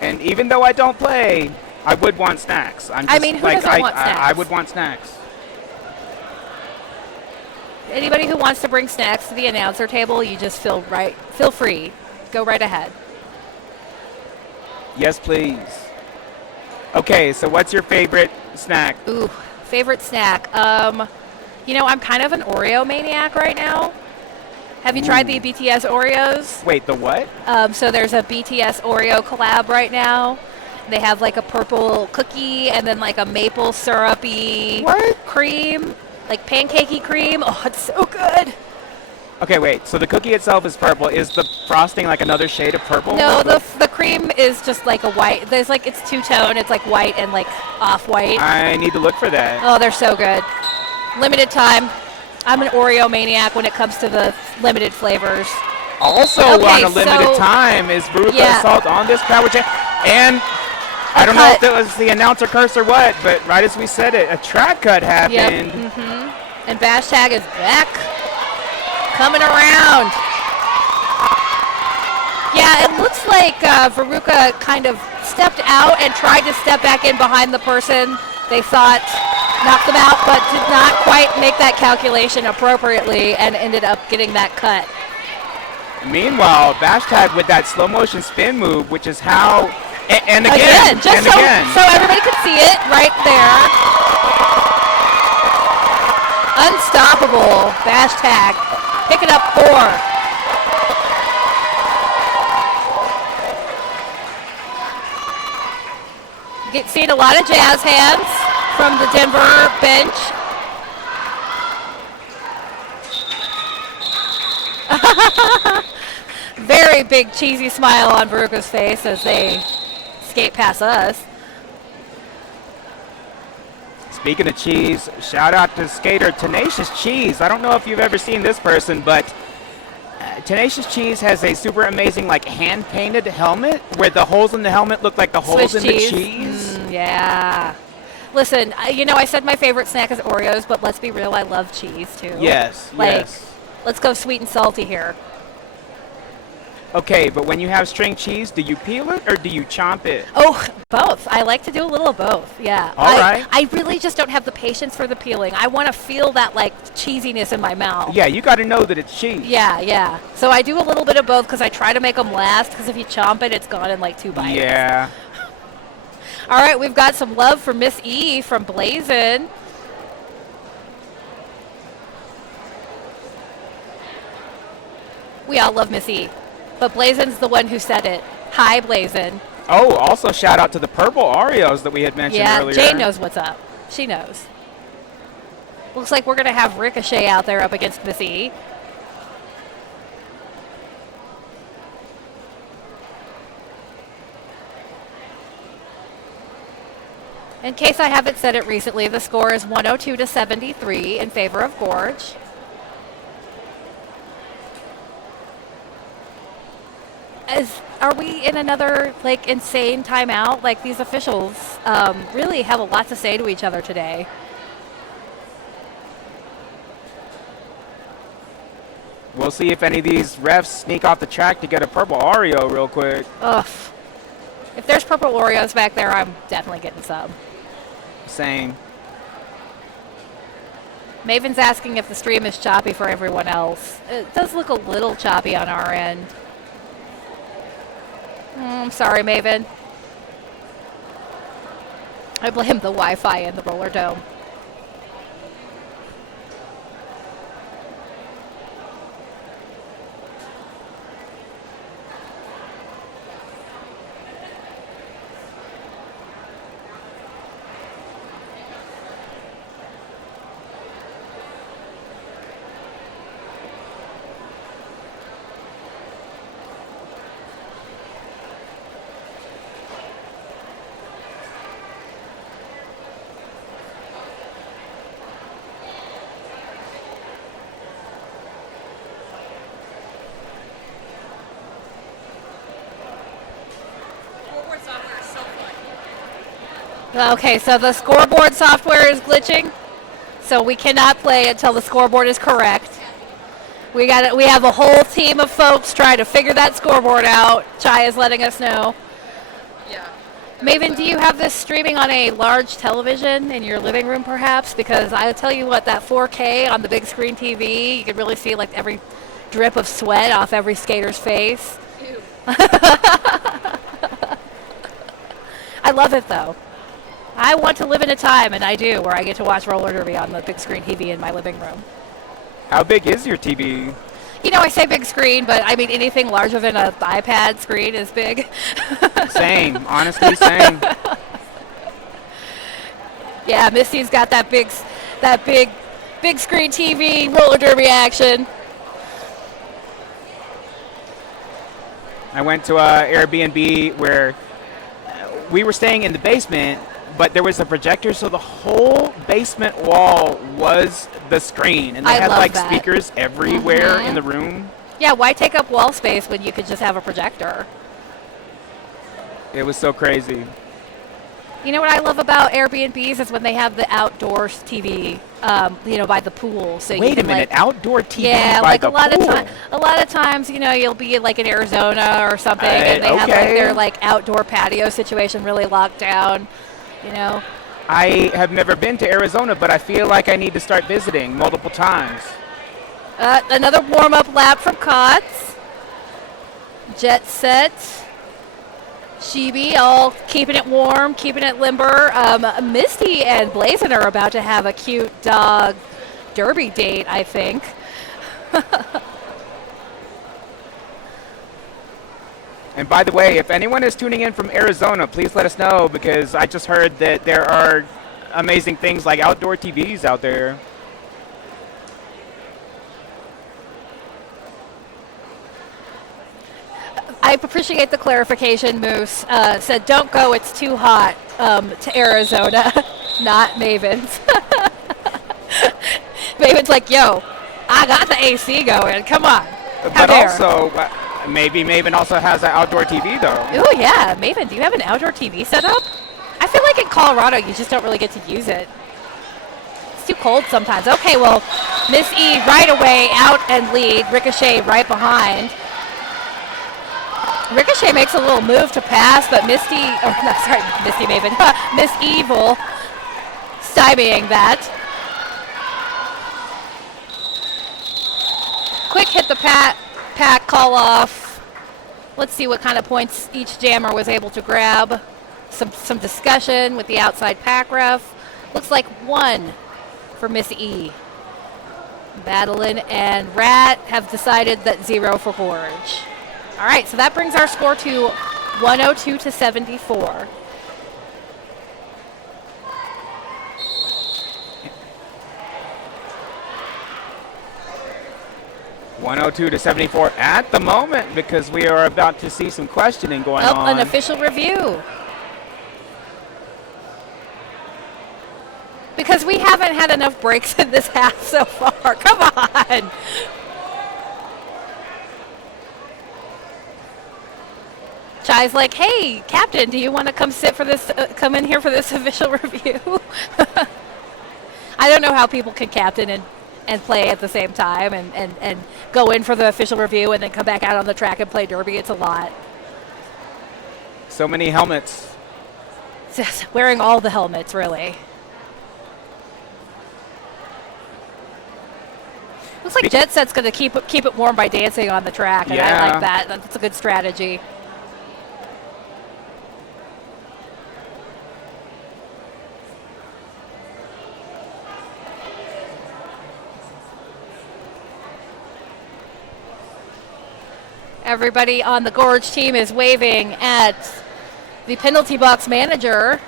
And even though I don't play, I would want snacks. Who doesn't want snacks? I would want snacks. Anybody who wants to bring snacks to the announcer table, you just feel free. Go right ahead. Yes, please. Okay, so what's your favorite snack? Ooh, favorite snack. You know, I'm kind of an Oreo maniac right now. Have you tried the BTS Oreos? Wait, the what? So there's a BTS Oreo collab right now. They have like a purple cookie and then like a maple syrupy cream, like pancakey cream. Oh, it's so good. Okay, wait. So the cookie itself is purple. Is the frosting like another shade of purple? No, the cream is just like a white. There's like it's two-tone. It's like white and like off-white. I need to look for that. Oh, they're so good. Limited time. I'm an Oreo maniac when it comes to the limited flavors. Also on a limited time is Veruca Assault on this Power Jam. And I don't know if that was the announcer curse or what, but right as we said it, a track cut happened. Yep. And Hashtag is back. Coming around. Yeah, it looks like Veruca kind of stepped out and tried to step back in behind the person they thought knocked them out, but did not quite make that calculation appropriately and ended up getting that cut. Meanwhile, Hashtag with that slow motion spin move, which is how, and again, again. So everybody could see it right there. Unstoppable, Hashtag. Pick it up 4. Seeing a lot of jazz hands from the Denver bench. Very big cheesy smile on Veruca's face as they skate past us. Speaking of cheese, shout out to skater Tenacious Cheese. I don't know if you've ever seen this person, but Tenacious Cheese has a super amazing like hand-painted helmet where the holes in the helmet look like the holes in the cheese. Yeah. Listen, you know, I said my favorite snack is Oreos, but let's be real, I love cheese too. Yes, yes. Let's go sweet and salty here. Okay, but when you have string cheese, do you peel it or do you chomp it? Oh, both. I like to do a little of both, yeah. All right. I really just don't have the patience for the peeling. I want to feel that, like, cheesiness in my mouth. Yeah, you got to know that it's cheese. Yeah. So I do a little bit of both because I try to make them last, because if you chomp it, it's gone in, like, 2 bites. Yeah. All right, we've got some love for Miss E from Blazin'. We all love Miss E. But Blazin's the one who said it. Hi, Blazin'. Oh, also shout out to the purple Oreos that we had mentioned earlier. Yeah, Jane knows what's up. She knows. Looks like we're going to have Ricochet out there up against Miss E. In case I haven't said it recently, the score is 102 to 73 in favor of Gorge. Are we in another like insane timeout? Like these officials really have a lot to say to each other today. We'll see if any of these refs sneak off the track to get a purple Oreo real quick. Ugh. If there's purple Oreos back there, I'm definitely getting some. Same. Maven's asking if the stream is choppy for everyone else. It does look a little choppy on our end. I'm sorry, Maven. I blame the Wi-Fi in the roller dome. Scoreboard software is so fun. Okay, so the scoreboard software is glitching, so we cannot play until the scoreboard is correct. We have a whole team of folks trying to figure that scoreboard out. Chai is letting us know. Yeah. Maven, do you have this streaming on a large television in your living room, perhaps? Because I'll tell you what, that 4K on the big screen TV, you can really see like every drip of sweat off every skater's face. Ew. I love it, though. I want to live in a time, and I do, where I get to watch roller derby on the big screen TV in my living room. How big is your TV? You know, I say big screen, but I mean anything larger than an iPad screen is big. Same. Honestly, same. Yeah, Misty's got that big screen TV roller derby action. I went to a Airbnb where we were staying in the basement, but there was a projector, so the whole basement wall was the screen, and they I had love like that. speakers everywhere in the room. Yeah, why take up wall space when you could just have a projector? It was so crazy. You know what I love about Airbnbs is when they have the outdoors TV, by the pool. So Wait you can, a minute, like, outdoor TV yeah, by like the a lot pool. of times, you'll be like in Arizona or something, and they have like okay. their like outdoor patio situation really locked down. I have never been to Arizona, but I feel like I need to start visiting multiple times. Another warm-up lap from Kotz. Jet Set. Shibi all keeping it warm, keeping it limber. Misty and Blazin are about to have a cute dog derby date, I think. And by the way, if anyone is tuning in from Arizona, please let us know, because I just heard that there are amazing things like outdoor TVs out there. I appreciate the clarification, Moose. Said, don't go, it's too hot to Arizona. Not Maven's. Maven's like, yo, I got the AC going. Come on. How But dare. also, maybe Maven also has an outdoor TV, though. Oh, yeah. Maven, do you have an outdoor TV set up? I feel like in Colorado, you just don't really get to use it. It's too cold sometimes. Okay, well, Miss E right away out and lead. Ricochet right behind. Ricochet makes a little move to pass, but Misty Maven, Miss Evil stymieing that. Quick hit the pack call off. Let's see what kind of points each jammer was able to grab. Some discussion with the outside pack ref. Looks like 1 for Miss E. Madeline and Rat have decided that 0 for Gorge. All right, so that brings our score to 102 to 74. (102 to 74) at the moment, because we are about to see some questioning going on. An official review. Because we haven't had enough breaks in this half so far. Come on. Chai's like, hey, Captain, do you want to come sit for this, come in here for this official review? I don't know how people can captain and play at the same time and go in for the official review and then come back out on the track and play derby. It's a lot. So many helmets. Just wearing all the helmets, really. Looks like Jet Set's going to keep it warm by dancing on the track, and I like that. That's a good strategy. Everybody on the Gorge team is waving at the penalty box manager.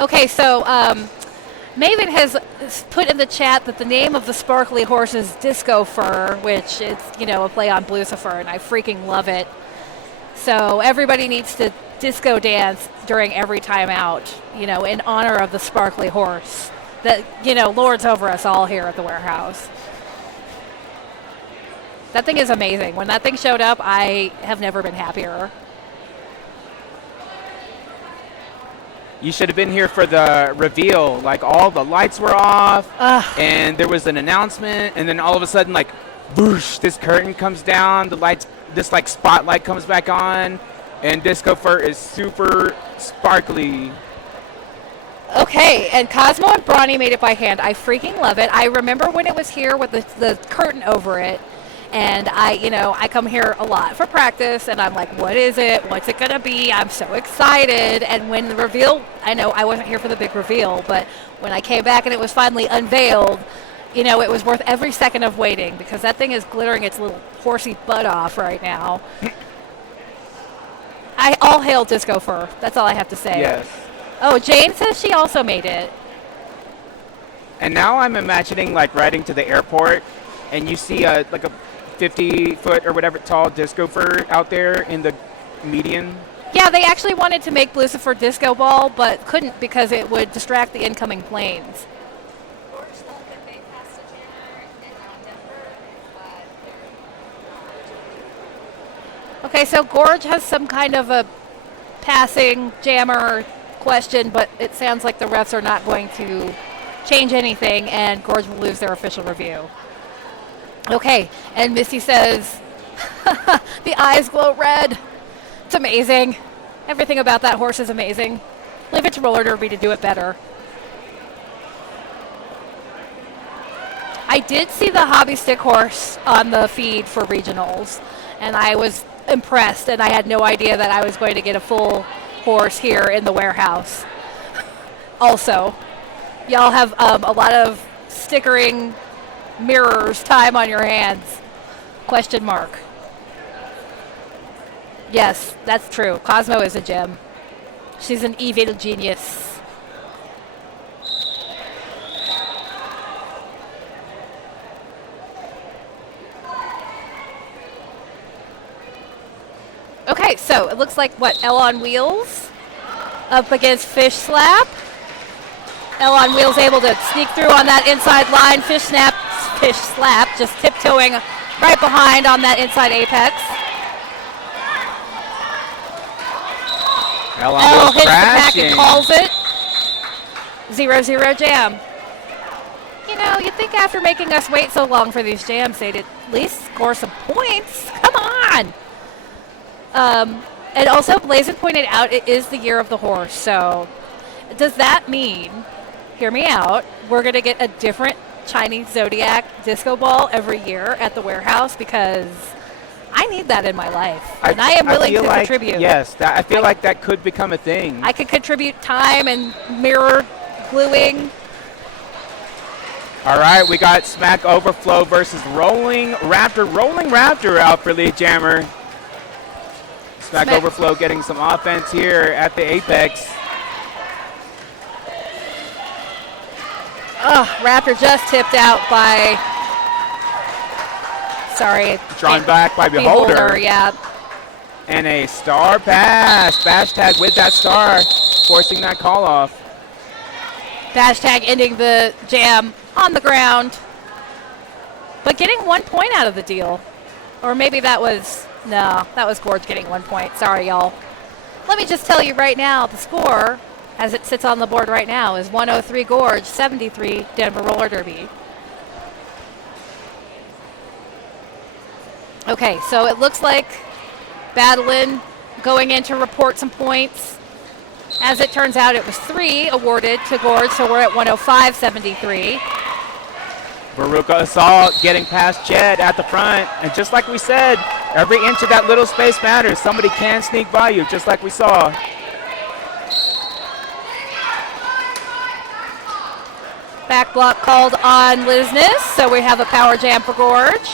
Okay, so Maven has put in the chat that the name of the sparkly horse is Disco Fur, which is, you know, a play on Blucifer, and I freaking love it. So everybody needs to disco dance during every time out, you know, in honor of the sparkly horse that, you know, lords over us all here at the warehouse. That thing is amazing. When that thing showed up, I have never been happier. You should have been here for the reveal. Like, all the lights were off, and there was an announcement, and then all of a sudden, like, boosh, this curtain comes down, the lights, this, like, spotlight comes back on, and Disco Fur is super sparkly. Okay, and Cosmo and Bronny made it by hand. I freaking love it. I remember when it was here with the curtain over it, and I come here a lot for practice, and I'm like, what is it? What's it going to be? I'm so excited. And when the reveal, I know I wasn't here for the big reveal, but when I came back and it was finally unveiled, you know, it was worth every second of waiting because that thing is glittering its little horsey butt off right now. All hail Disco Fur. That's all I have to say. Yes. Oh, Jane says she also made it. And now I'm imagining, like, riding to the airport, and you see like a 50-foot or whatever tall Disco Fur out there in the median. Yeah, they actually wanted to make Lucifer Disco Ball, but couldn't because it would distract the incoming planes. Gorge thought that they passed a jammer and not Denver, but Okay, so Gorge has some kind of a passing jammer question, but it sounds like the refs are not going to change anything, and Gorge will lose their official review. Okay, and Missy says, the eyes glow red. It's amazing. Everything about that horse is amazing. Leave it to roller derby to do it better. I did see the hobby stick horse on the feed for regionals, and I was impressed, and I had no idea that I was going to get a full horse here in the warehouse. Also, y'all have a lot of stickering mirrors time on your hands. Question mark. Yes, that's true. Cosmo is a gem. She's an evil genius. Okay, so it looks like what, Elle on Wheels up against Fish Slap. Elle on Wheels able to sneak through on that inside line. Fish Slap just tiptoeing right behind on that inside apex. Elle hits the pack and calls it. 0-0 jam. You know, you'd think after making us wait so long for these jams, they'd at least score some points. Come on. And also, Blazin pointed out it is the year of the horse. So does that mean, hear me out, we're going to get a different Chinese Zodiac disco ball every year at the warehouse? Because I need that in my life. And I am willing to contribute. Yes, I feel like that could become a thing. I could contribute time and mirror gluing. All right, we got Smack Overflow versus Rolling Raptor. Rolling Raptor out for lead jammer. Smack Overflow getting some offense here at the apex. Oh, Raptor just tipped out by Sorry. Drawn back by Beholder. Yeah. And a star pass. Bash tag with that star, forcing that call off. Bash tag ending the jam on the ground. But getting 1 point out of the deal. Or maybe that was, no, that was Gorge getting 1 point. Sorry, y'all. Let me just tell you right now, the score, as it sits on the board right now, is 103 Gorge, 73 Denver Roller Derby. Okay, so it looks like Badalin going in to report some points. As it turns out, it was 3 awarded to Gorge, so we're at 105-73. Veruca Assault getting past Jed at the front. And just like we said, every inch of that little space matters. Somebody can sneak by you, just like we saw. Back block called on Liznes, so we have a power jam for Gorge.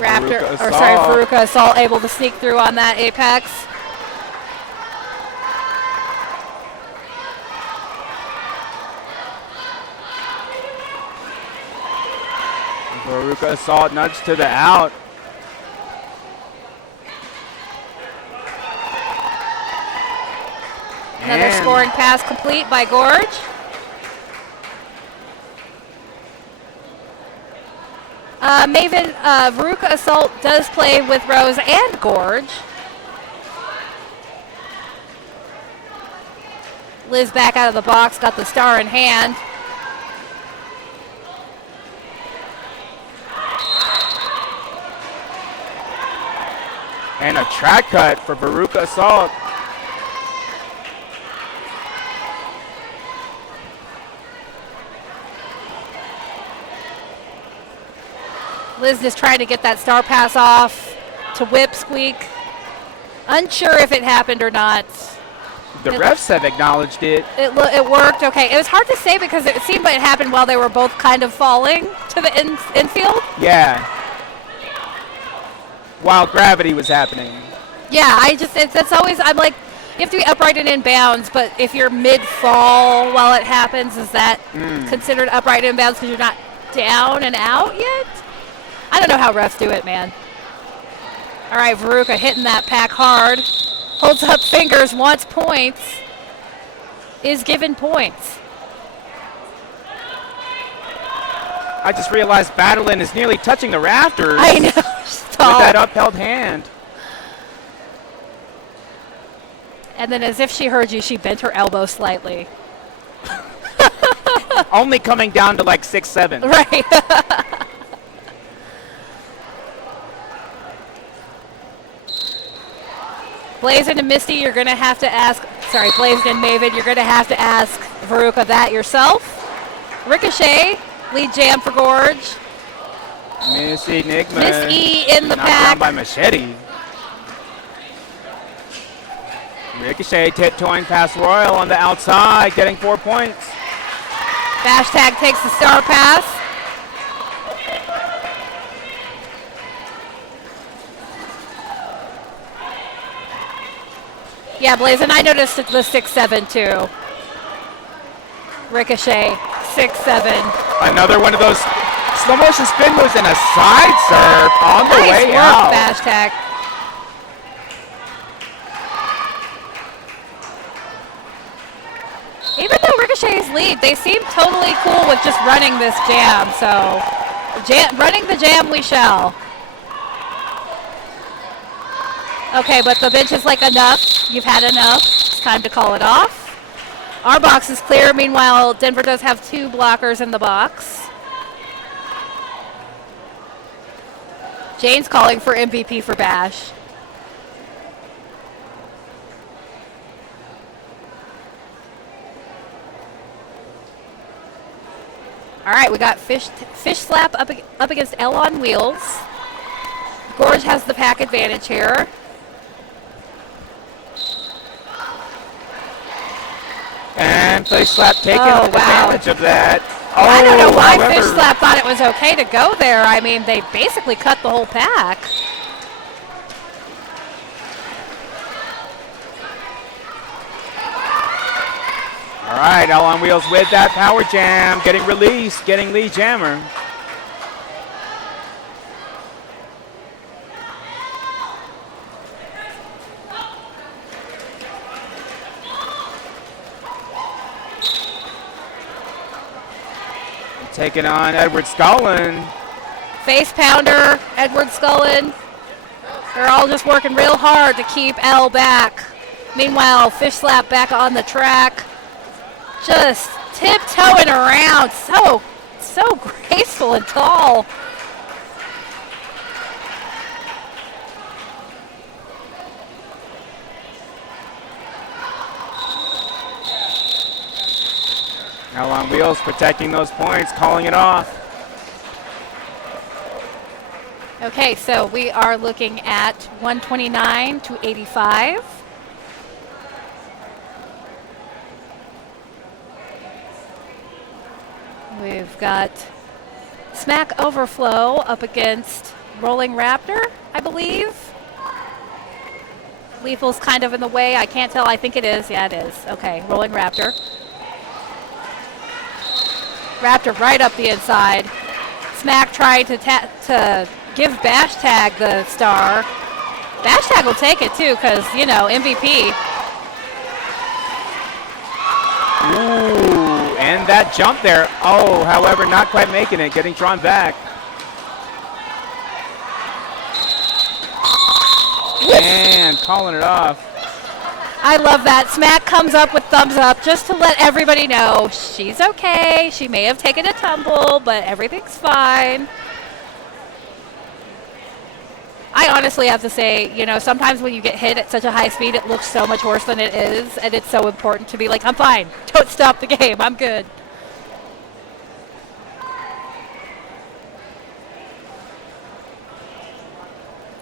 Veruca Assault able to sneak through on that apex. Veruca Assault nudged to the out. Another scoring pass complete by Gorge. Maven, Veruca Assault does play with Rose and Gorge. Liz back out of the box, got the star in hand. And a track cut for Veruca Assault. Liz is trying to get that star pass off to Whip Squeak. Unsure if it happened or not. The refs have acknowledged it. It worked. Okay, it was hard to say because it seemed like it happened while they were both kind of falling to the infield. Yeah. While gravity was happening. Yeah, that's always, I'm like, you have to be upright and in bounds, but if you're mid-fall while it happens, is that considered upright and in bounds because you're not down and out yet? I don't know how refs do it, man. All right, Veruca hitting that pack hard. Holds up fingers, wants points. Is given points. I just realized Badalin is nearly touching the rafters. I know. With that upheld hand. And then as if she heard you, she bent her elbow slightly. Only coming down to like 6'7". Right. Blazin' and Misty, you're going to have to ask, Blazin' and Maven, you're going to have to ask Veruca that yourself. Ricochet, lead jam for Gorge. Miss Enigma. Miss E in the knocked pack. down by Machete. Ricochet tiptoeing past Royal on the outside, getting 4 points. Bash tag takes the star pass. Yeah, Blazin', I noticed the 6'7" too. Ricochet, 6'7". Another one of those slow motion spin moves and a side serve on the way out. Bash tag. Even though Ricochet's lead, they seem totally cool with just running this jam. So, running the jam we shall. Okay, but the bench is like, enough. You've had enough. It's time to call it off. Our box is clear. Meanwhile, Denver does have 2 blockers in the box. Jane's calling for MVP for Bash. All right, we got Fish Slap up against L on wheels. Gorge has the pack advantage here. And Fish Slap taking advantage of that. I don't know why Fish Slap thought it was okay to go there. I mean, they basically cut the whole pack. All right, L on Wheels with that power jam, getting released, getting Lee Jammer. Taking on Edward Scullin. Face pounder, Edward Scullin. They're all just working real hard to keep L back. Meanwhile, Fish Slap back on the track. Just tiptoeing around. So graceful and tall. Now on Wheels protecting those points, calling it off. Okay, so we are looking at 129 to 85. We've got Smack Overflow up against Rolling Raptor, I believe. Lethal's kind of in the way. I can't tell. I think it is. Yeah, it is. Okay, Rolling Raptor. Raptor right up the inside. Smack trying to give Bash Tag the star. Bash Tag will take it too because, you know, MVP. Ooh, and that jump there. Oh, however, not quite making it, getting drawn back. And calling it off. I love that. Smack comes up with thumbs up just to let everybody know she's okay. She may have taken a tumble, but everything's fine. I honestly have to say, you know, sometimes when you get hit at such a high speed, it looks so much worse than it is, and it's so important to be like, I'm fine. Don't stop the game. I'm good.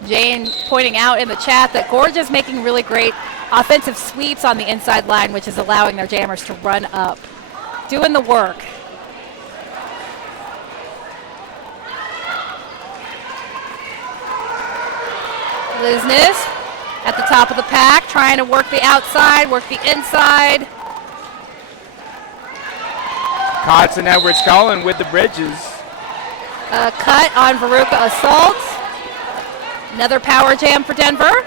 Jane pointing out in the chat that Gorge is making really great offensive sweeps on the inside line, which is allowing their jammers to run up. Doing the work. Liznes at the top of the pack, trying to work the outside, work the inside. Kotz and Edward Scullin with the bridges. A cut on Veruca Assault. Another power jam for Denver.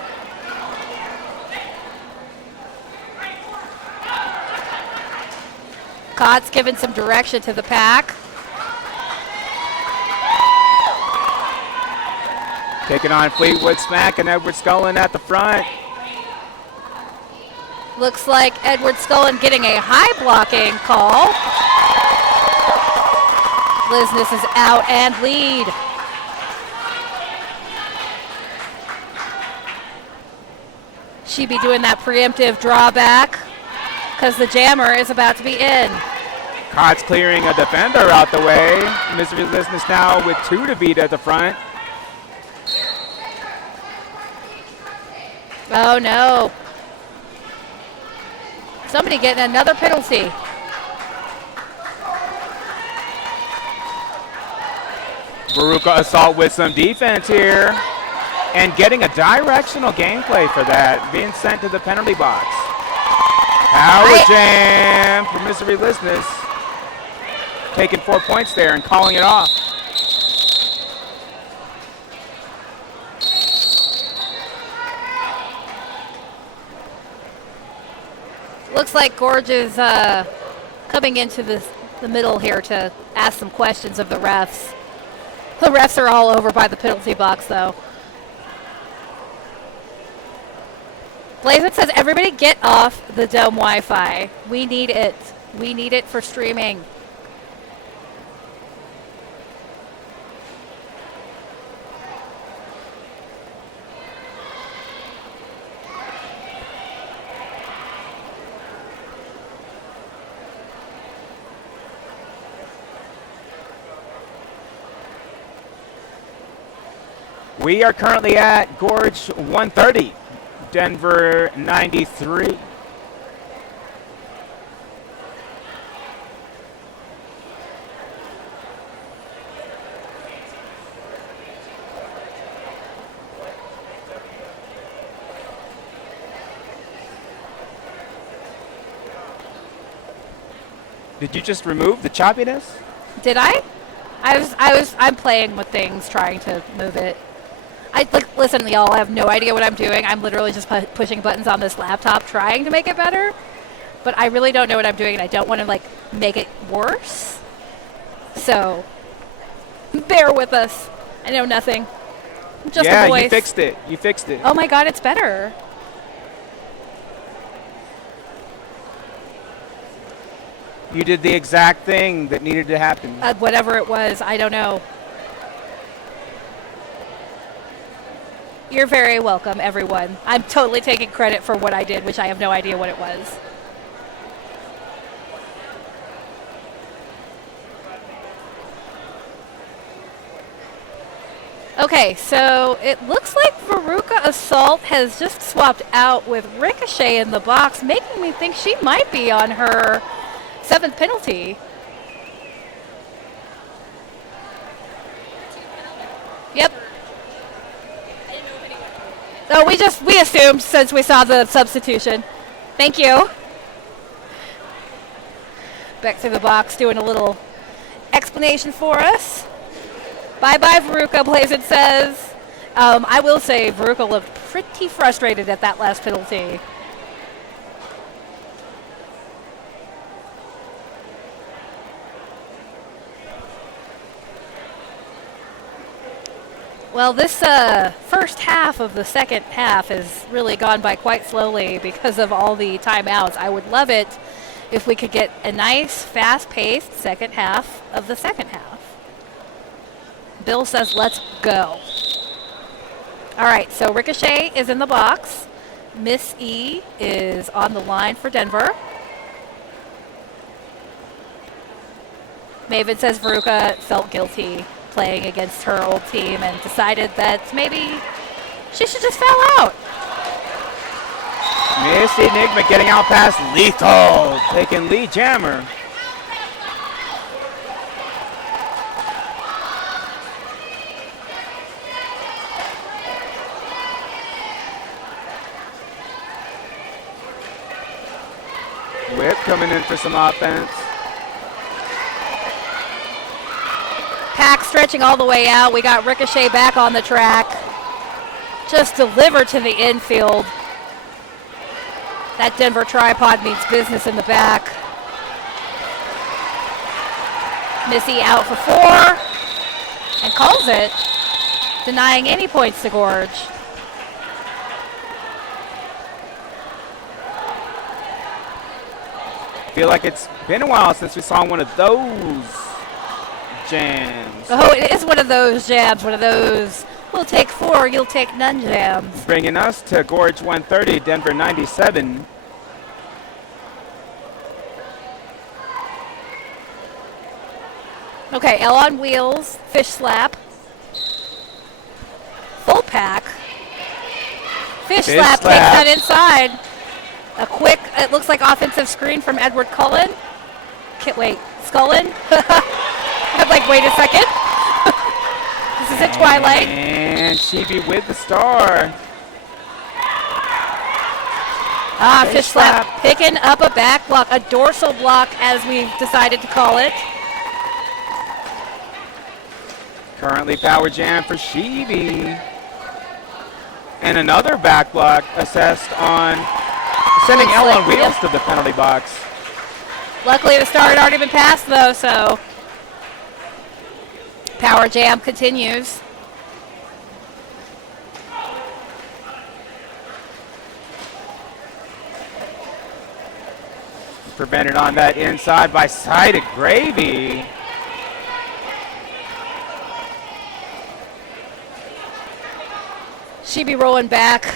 Kotz giving some direction to the pack. Taking on Fleetwood Smack and Edward Scullin at the front. Looks like Edward Scullin getting a high blocking call. Liznes is out and lead. She be doing that preemptive drawback because the jammer is about to be in. Kotz clearing a defender out the way. Misery Liznes now with 2 to beat at the front. Oh no. Somebody getting another penalty. Veruca Assault with some defense here. And getting a directional gameplay for that. Being sent to the penalty box. Power jam for Misery Liznes. Taking 4 points there and calling it off. Looks like Gorge is coming into the middle here to ask some questions of the refs. The refs are all over by the penalty box, though. Blazin says, everybody get off the dumb Wi-Fi. We need it. We need it for streaming. We are currently at Gorge 130, Denver 93. Did you just remove the choppiness? Did I? I'm playing with things, trying to move it. Listen, y'all, I have no idea what I'm doing. I'm literally just pushing buttons on this laptop, trying to make it better. But I really don't know what I'm doing, and I don't want to, make it worse. So, bear with us. I know nothing. I'm just a voice. You fixed it. You fixed it. Oh my God, it's better. You did the exact thing that needed to happen. Whatever it was, I don't know. You're very welcome, everyone. I'm totally taking credit for what I did, which I have no idea what it was. Okay, so it looks like Veruca Assault has just swapped out with Ricochet in the box, making me think she might be on her 7th penalty. Yep. Oh, we assumed since we saw the substitution. Thank you. Back to the box, doing a little explanation for us. Bye-bye, Veruca, Blazin says. I will say Veruca looked pretty frustrated at that last penalty. Well, this first half of the second half has really gone by quite slowly because of all the timeouts. I would love it if we could get a nice, fast-paced second half of the second half. Bill says, let's go. All right, so Ricochet is in the box. Miss E is on the line for Denver. Maven says Veruca felt guilty playing against her old team and decided that maybe she should just foul out. Miss Enigma getting out past Lethal, taking lead jammer. Whip coming in for some offense. Pack stretching all the way out. We got Ricochet back on the track. Just delivered to the infield. That Denver tripod means business in the back. Missy out for 4 and calls it, denying any points to Gorge. Feel like it's been a while since we saw one of those jams. Oh, it is one of those jams, one of those we'll take 4, you'll take none jams. Bringing us to Gorge 130, Denver 97. Okay, L on wheels, fish slap. Full pack. Fish slap takes that inside. A quick, it looks like offensive screen from Edward Cullen. Scullin? I'm like, wait a second. This is a Twilight. And Chibi with the star. Fish slap picking up a back block, a dorsal block as we've decided to call it. Currently power jam for Chibi. And another back block assessed on sending L on wheels to the penalty box. Luckily the star had already been passed though, so power jam continues. Prevented on that inside by Sided Gravy. She'd be rolling back,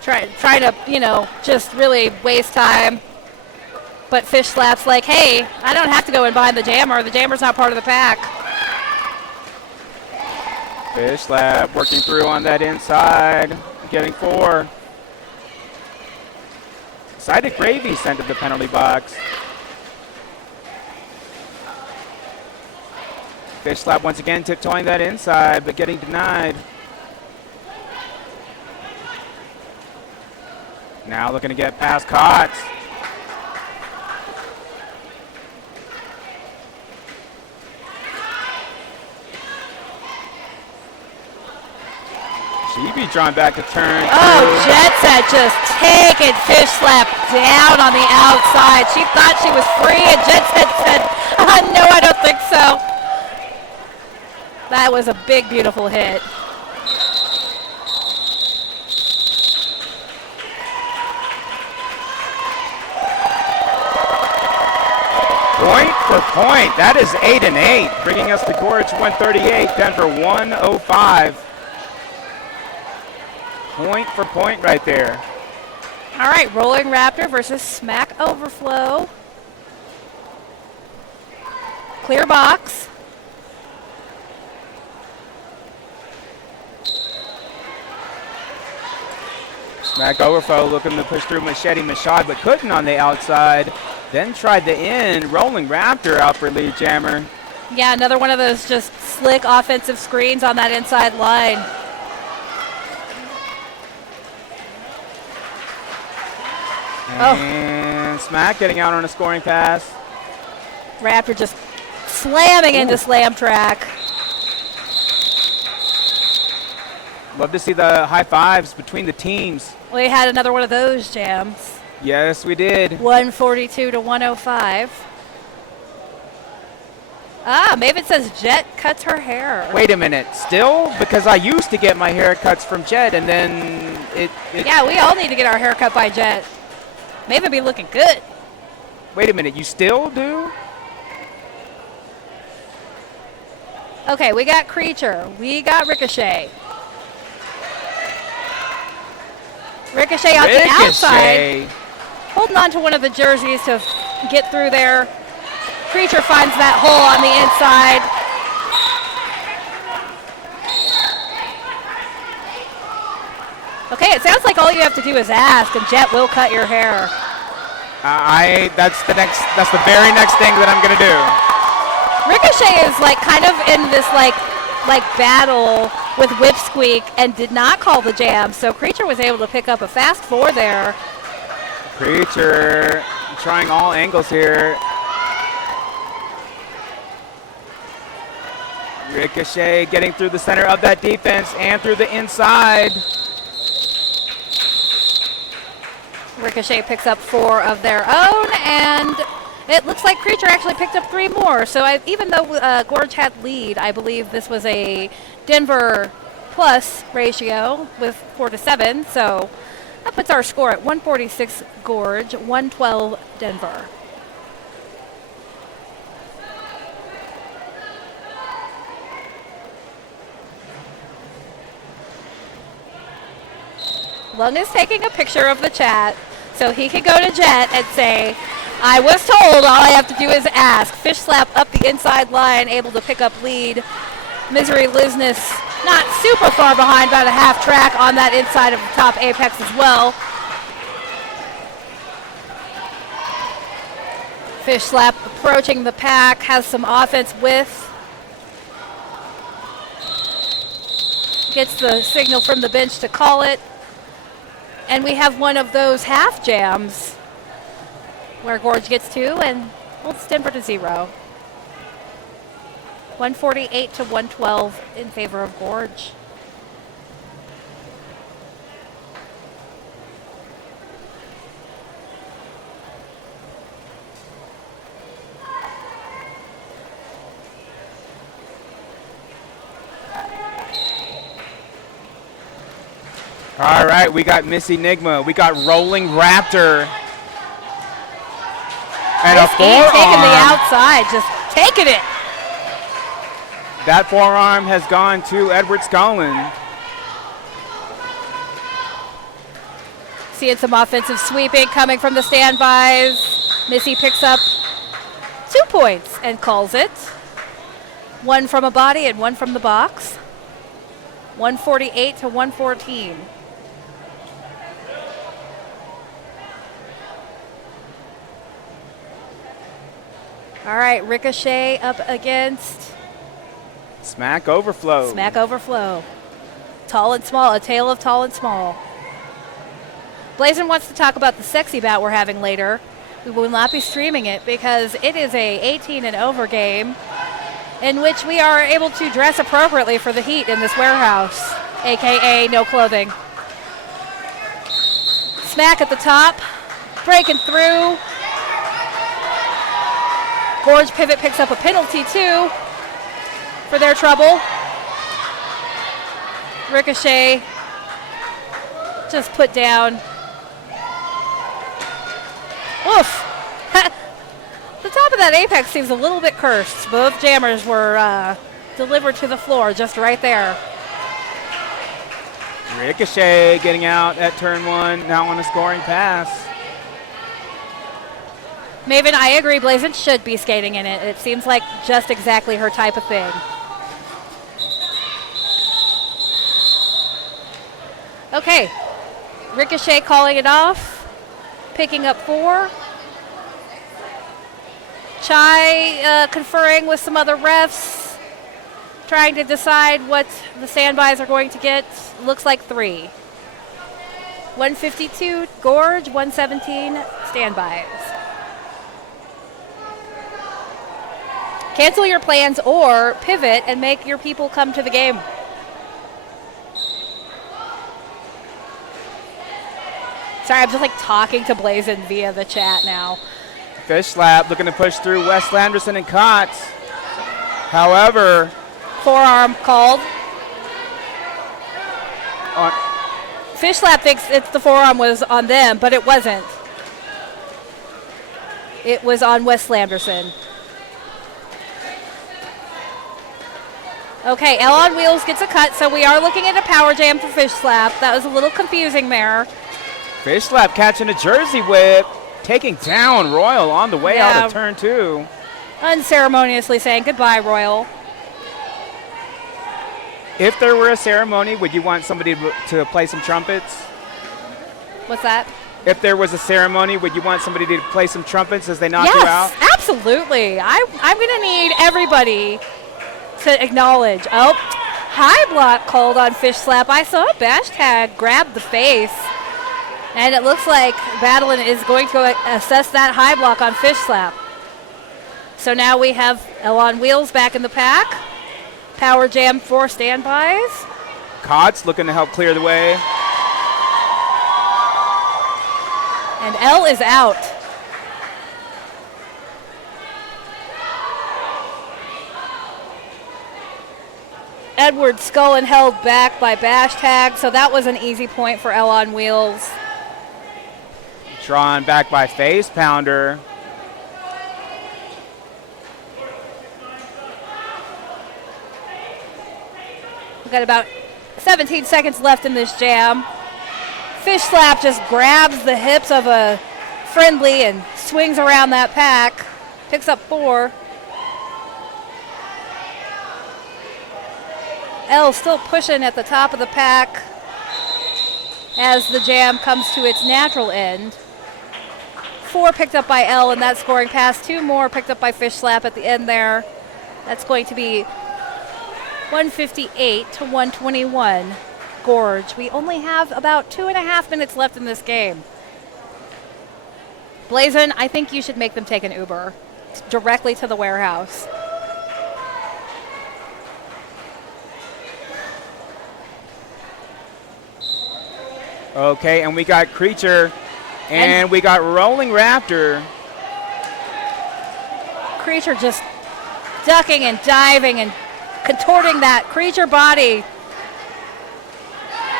trying to, just really waste time. But Fish Slap's like, hey, I don't have to go in behind the jammer. The jammer's not part of the pack. Fish Slap working through on that inside, getting 4. Sided Gravy sent to the penalty box. Fish Slap once again tiptoeing that inside, but getting denied. Now looking to get past Cots. She'd be drawn back a turn. Oh, Jet Set just taking Fish Slap down on the outside. She thought she was free, and Jet Set said, no, I don't think so. That was a big, beautiful hit. Point for point. That is 8 and 8, bringing us to Gorge 138, Denver 105. Point for point right there. All right, Rolling Raptor versus Smack Overflow. Clear box. Smack Overflow looking to push through Machete Machad, but couldn't on the outside. Then tried the in. Rolling Raptor out for lead jammer. Yeah, another one of those just slick offensive screens on that inside line. And Smack getting out on a scoring pass. Raptor just slamming into slam track. Love to see the high fives between the teams. We had another one of those jams. Yes, we did. 142 to 105. Ah, Maven says Jet cuts her hair. Wait a minute. Still? Because I used to get my haircuts from Jet, and then it Yeah, we all need to get our hair cut by Jet. Maven be looking good. Wait a minute. You still do? Okay, we got Creature. We got Ricochet. Ricochet on the outside. Holding on to one of the jerseys to get through there. Creature finds that hole on the inside. Okay, it sounds like all you have to do is ask, and Jet will cut your hair. That's the very next thing that I'm gonna do. Ricochet is like kind of in this like battle with Whipsqueak and did not call the jam, so Creature was able to pick up a fast 4 there. Creature trying all angles here. Ricochet getting through the center of that defense and through the inside. Ricochet picks up 4 of their own, and it looks like Creature actually picked up 3 more. So even though Gorge had lead, I believe this was a Denver plus ratio with 4 to 7. So that puts our score at 146 Gorge, 112 Denver. Lung is taking a picture of the chat so he can go to Jet and say, I was told all I have to do is ask. Fish Slap up the inside line, able to pick up lead. Misery Lizness not super far behind, about a half track on that inside of the top apex as well. Fish Slap approaching the pack, has some offense with. Gets the signal from the bench to call it. And we have one of those half jams where Gorge gets 2 and holds Denver to 0. 148 to 112 in favor of Gorge. All right, we got Miss Enigma. We got Rolling Raptor. And a forearm. Taking the outside, just taking it. That forearm has gone to Edward Scullin. Seeing some offensive sweeping coming from the standbys. Missy picks up 2 points and calls it. 1 from a body and 1 from the box. 148 to 114. All right, Ricochet up against Smack Overflow. Smack Overflow. Tall and small, a tale of tall and small. Blazin wants to talk about the sexy bout we're having later. We will not be streaming it because it is a 18 and over game in which we are able to dress appropriately for the heat in this warehouse. AKA no clothing. Smack at the top, breaking through. Gorge pivot picks up a penalty too for their trouble. Ricochet just put down. Oof. The top of that apex seems a little bit cursed. Both jammers were delivered to the floor just right there. Ricochet getting out at turn 1, now on a scoring pass. Maven, I agree, Blazin should be skating in it. It seems like just exactly her type of thing. Okay, Ricochet calling it off, picking up 4. Chai conferring with some other refs, trying to decide what the standbys are going to get. Looks like 3. 152 Gorge, 117 standbys. Cancel your plans or pivot and make your people come to the game. Sorry, I'm just like talking to Blazin via the chat now. Fish slap looking to push through Wes Landerson and Kotz. However, Forearm called. on, Fish slap thinks it's the forearm was on them, but it wasn't. It was on Wes Landerson. Okay, L on Wheels gets a cut, so we are looking at a power jam for Fish slap. That was a little confusing there. Fish slap catching a Jersey whip, taking down Royal on the way out of turn 2. Unceremoniously saying goodbye, Royal. If there were a ceremony, would you want somebody to play some trumpets? What's that? If there was a ceremony, would you want somebody to play some trumpets as they knock you out? Yes, absolutely. I'm going to need everybody to acknowledge. Oh, high block called on Fish slap. I saw a bash tag grab the face. And it looks like Battlein is going to assess that high block on Fish slap. So now we have L on Wheels back in the pack. Power jam for standbys. Kotz looking to help clear the way. And L is out. Edward Scullin held back by bash tag, so that was an easy point for L on Wheels. Drawn back by Face Pounder. We've got about 17 seconds left in this jam. Fish slap just grabs the hips of a friendly and swings around that pack. Picks up 4. L still pushing at the top of the pack as the jam comes to its natural end. 4 picked up by L in that scoring pass. 2 more picked up by Fish slap at the end there. That's going to be 158 to 121 Gorge. We only have about 2.5 minutes left in this game. Blazin, I think you should make them take an Uber directly to the warehouse. Okay, and we got Creature and we got Rolling Raptor. Creature just ducking and diving and contorting that Creature body.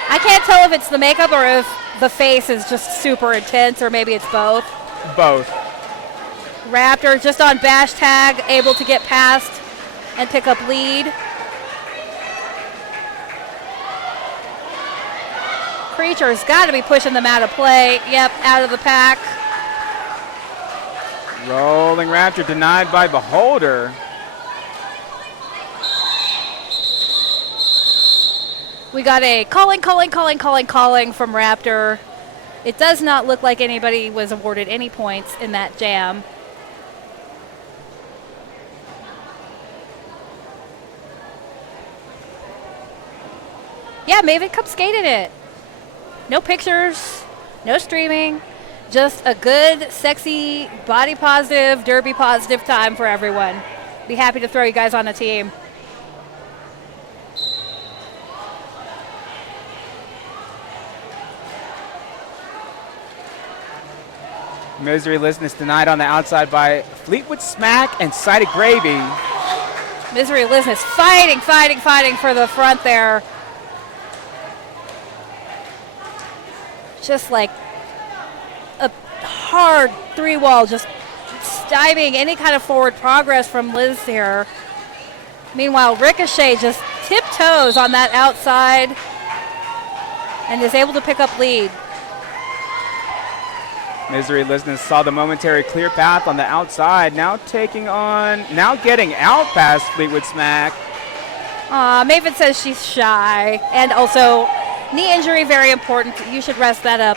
I can't tell if it's the makeup or if the face is just super intense, or maybe it's both. Both. Raptor just on bash tag, able to get past and pick up lead. Creature's got to be pushing them out of play. Yep, out of the pack. Rolling Raptor denied by Beholder. We got a calling from Raptor. It does not look like anybody was awarded any points in that jam. Yeah, Maven, come skate in it. No pictures, no streaming, just a good, sexy, body positive, derby positive time for everyone. Be happy to throw you guys on a team. Misery Listeners denied on the outside by Fleetwood Smack and Cited Gravy. Misery Listeners fighting for the front there. Just like a hard 3-wall, just stymieing any kind of forward progress from Liz here. Meanwhile, Ricochet just tiptoes on that outside and is able to pick up lead. Misery Listeners saw the momentary clear path on the outside, now getting out past Fleetwood Smack. Maven says she's shy, and also knee injury, very important. You should rest that up.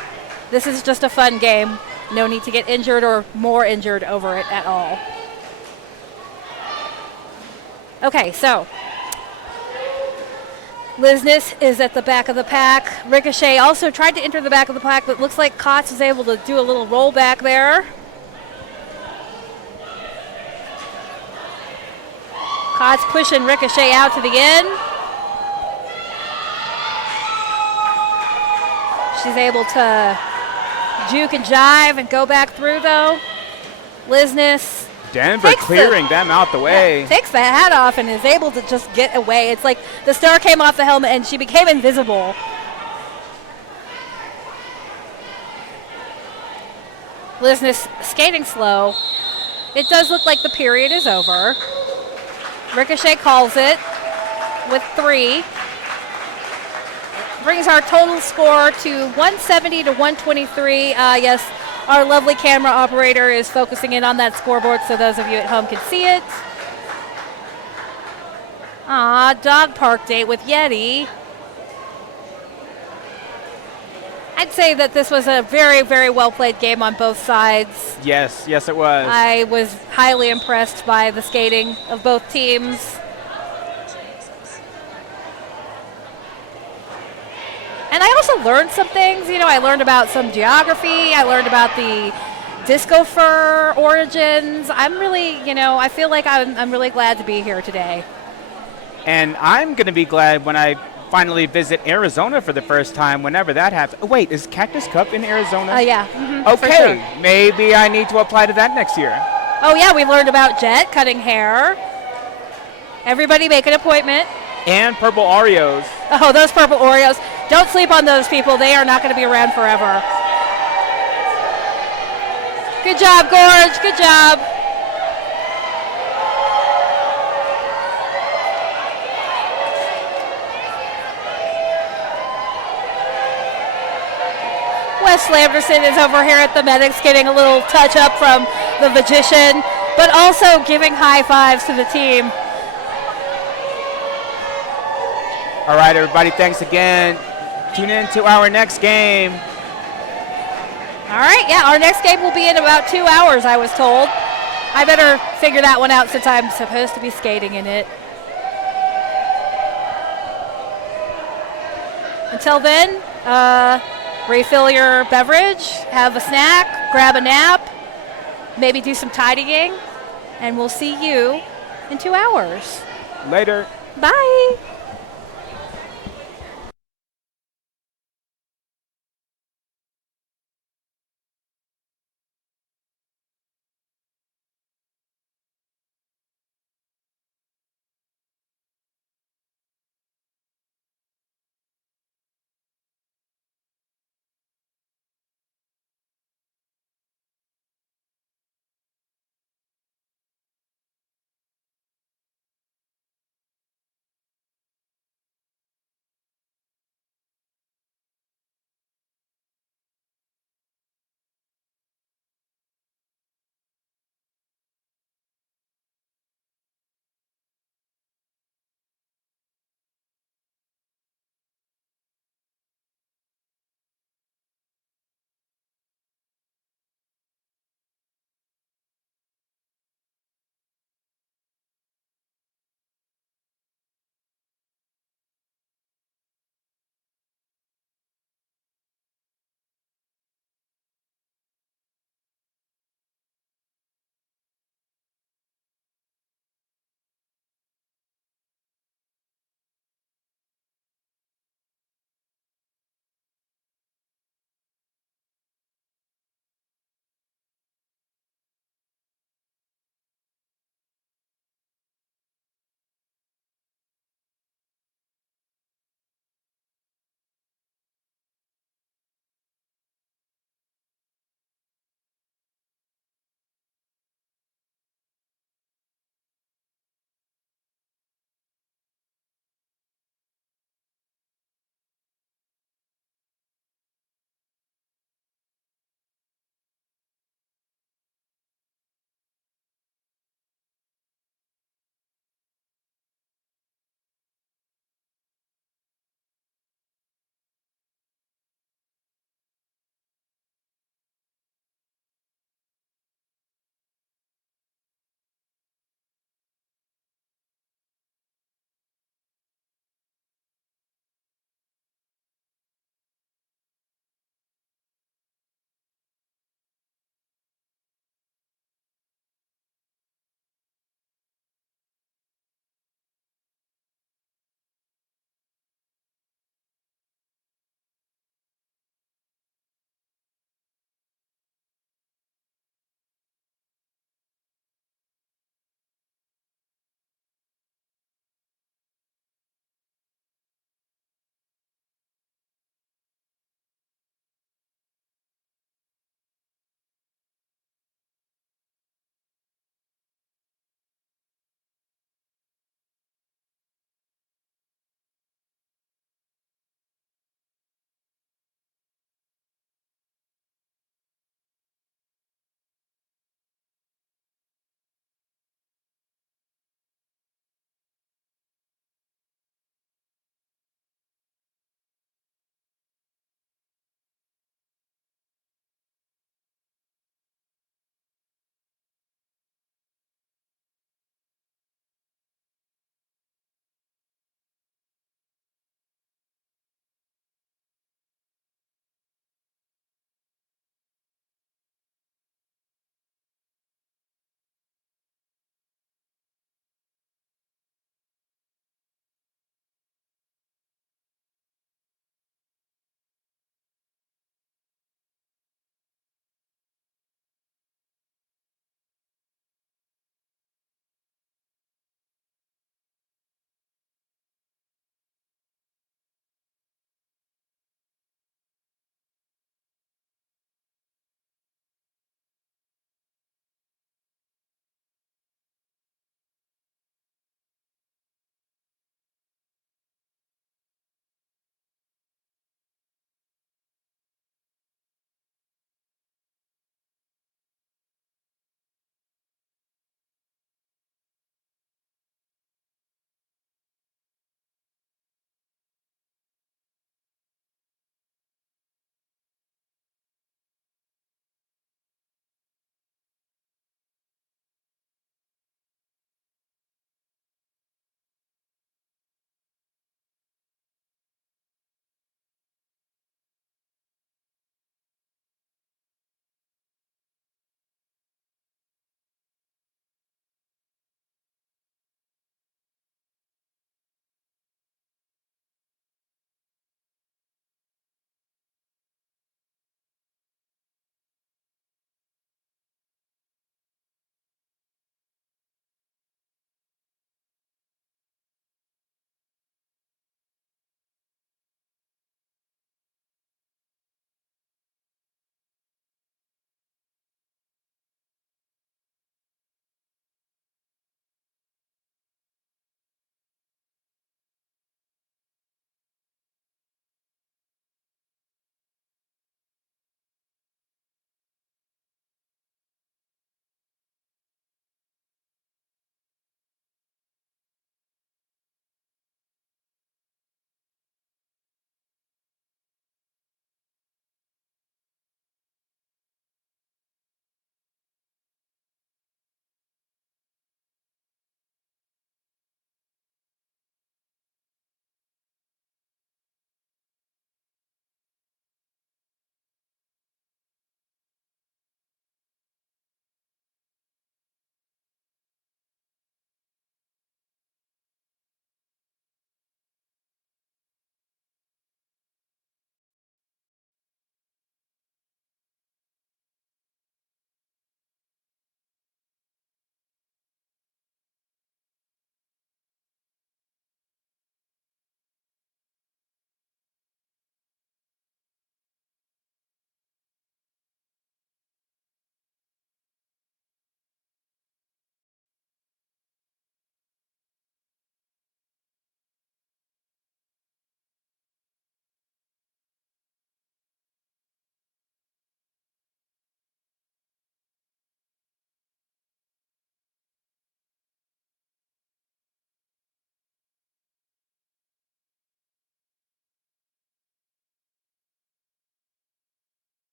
This is just a fun game. No need to get injured or more injured over it at all. Okay, so Lizness is at the back of the pack. Ricochet also tried to enter the back of the pack, but looks like Kotz was able to do a little rollback there. Kotz pushing Ricochet out to the end. She's able to juke and jive and go back through, though. Lizness Denver clearing them out the way. Yeah, takes the hat off and is able to just get away. It's like the star came off the helmet and she became invisible. Lizness skating slow. It does look like the period is over. Ricochet calls it with 3. Brings our total score to 170 to 123. Yes, our lovely camera operator is focusing in on that scoreboard so those of you at home can see it. Dog park date with Yeti. I'd say that this was a very, very well played game on both sides. Yes, it was. I was highly impressed by the skating of both teams. And I also learned some things. I learned about some geography. I learned about the disco fur origins. I'm really, I feel like I'm really glad to be here today. And I'm going to be glad when I finally visit Arizona for the first time, whenever that happens. Oh, wait, is Cactus Cup in Arizona? Yeah. Okay, sure. Maybe I need to apply to that next year. Oh, yeah, we learned about Jet cutting hair. Everybody make an appointment. And purple Oreos. Oh, those purple Oreos. Don't sleep on those people. They are not going to be around forever. Good job, Gorge. Good job. Wes Lamberson is over here at the medics getting a little touch up from the magician, but also giving high fives to the team. All right, everybody, thanks again. Tune in to our next game. All right, yeah, our next game will be in about 2 hours, I was told. I better figure that one out since I'm supposed to be skating in it. Until then, refill your beverage, have a snack, grab a nap, maybe do some tidying, and we'll see you in 2 hours. Later. Bye.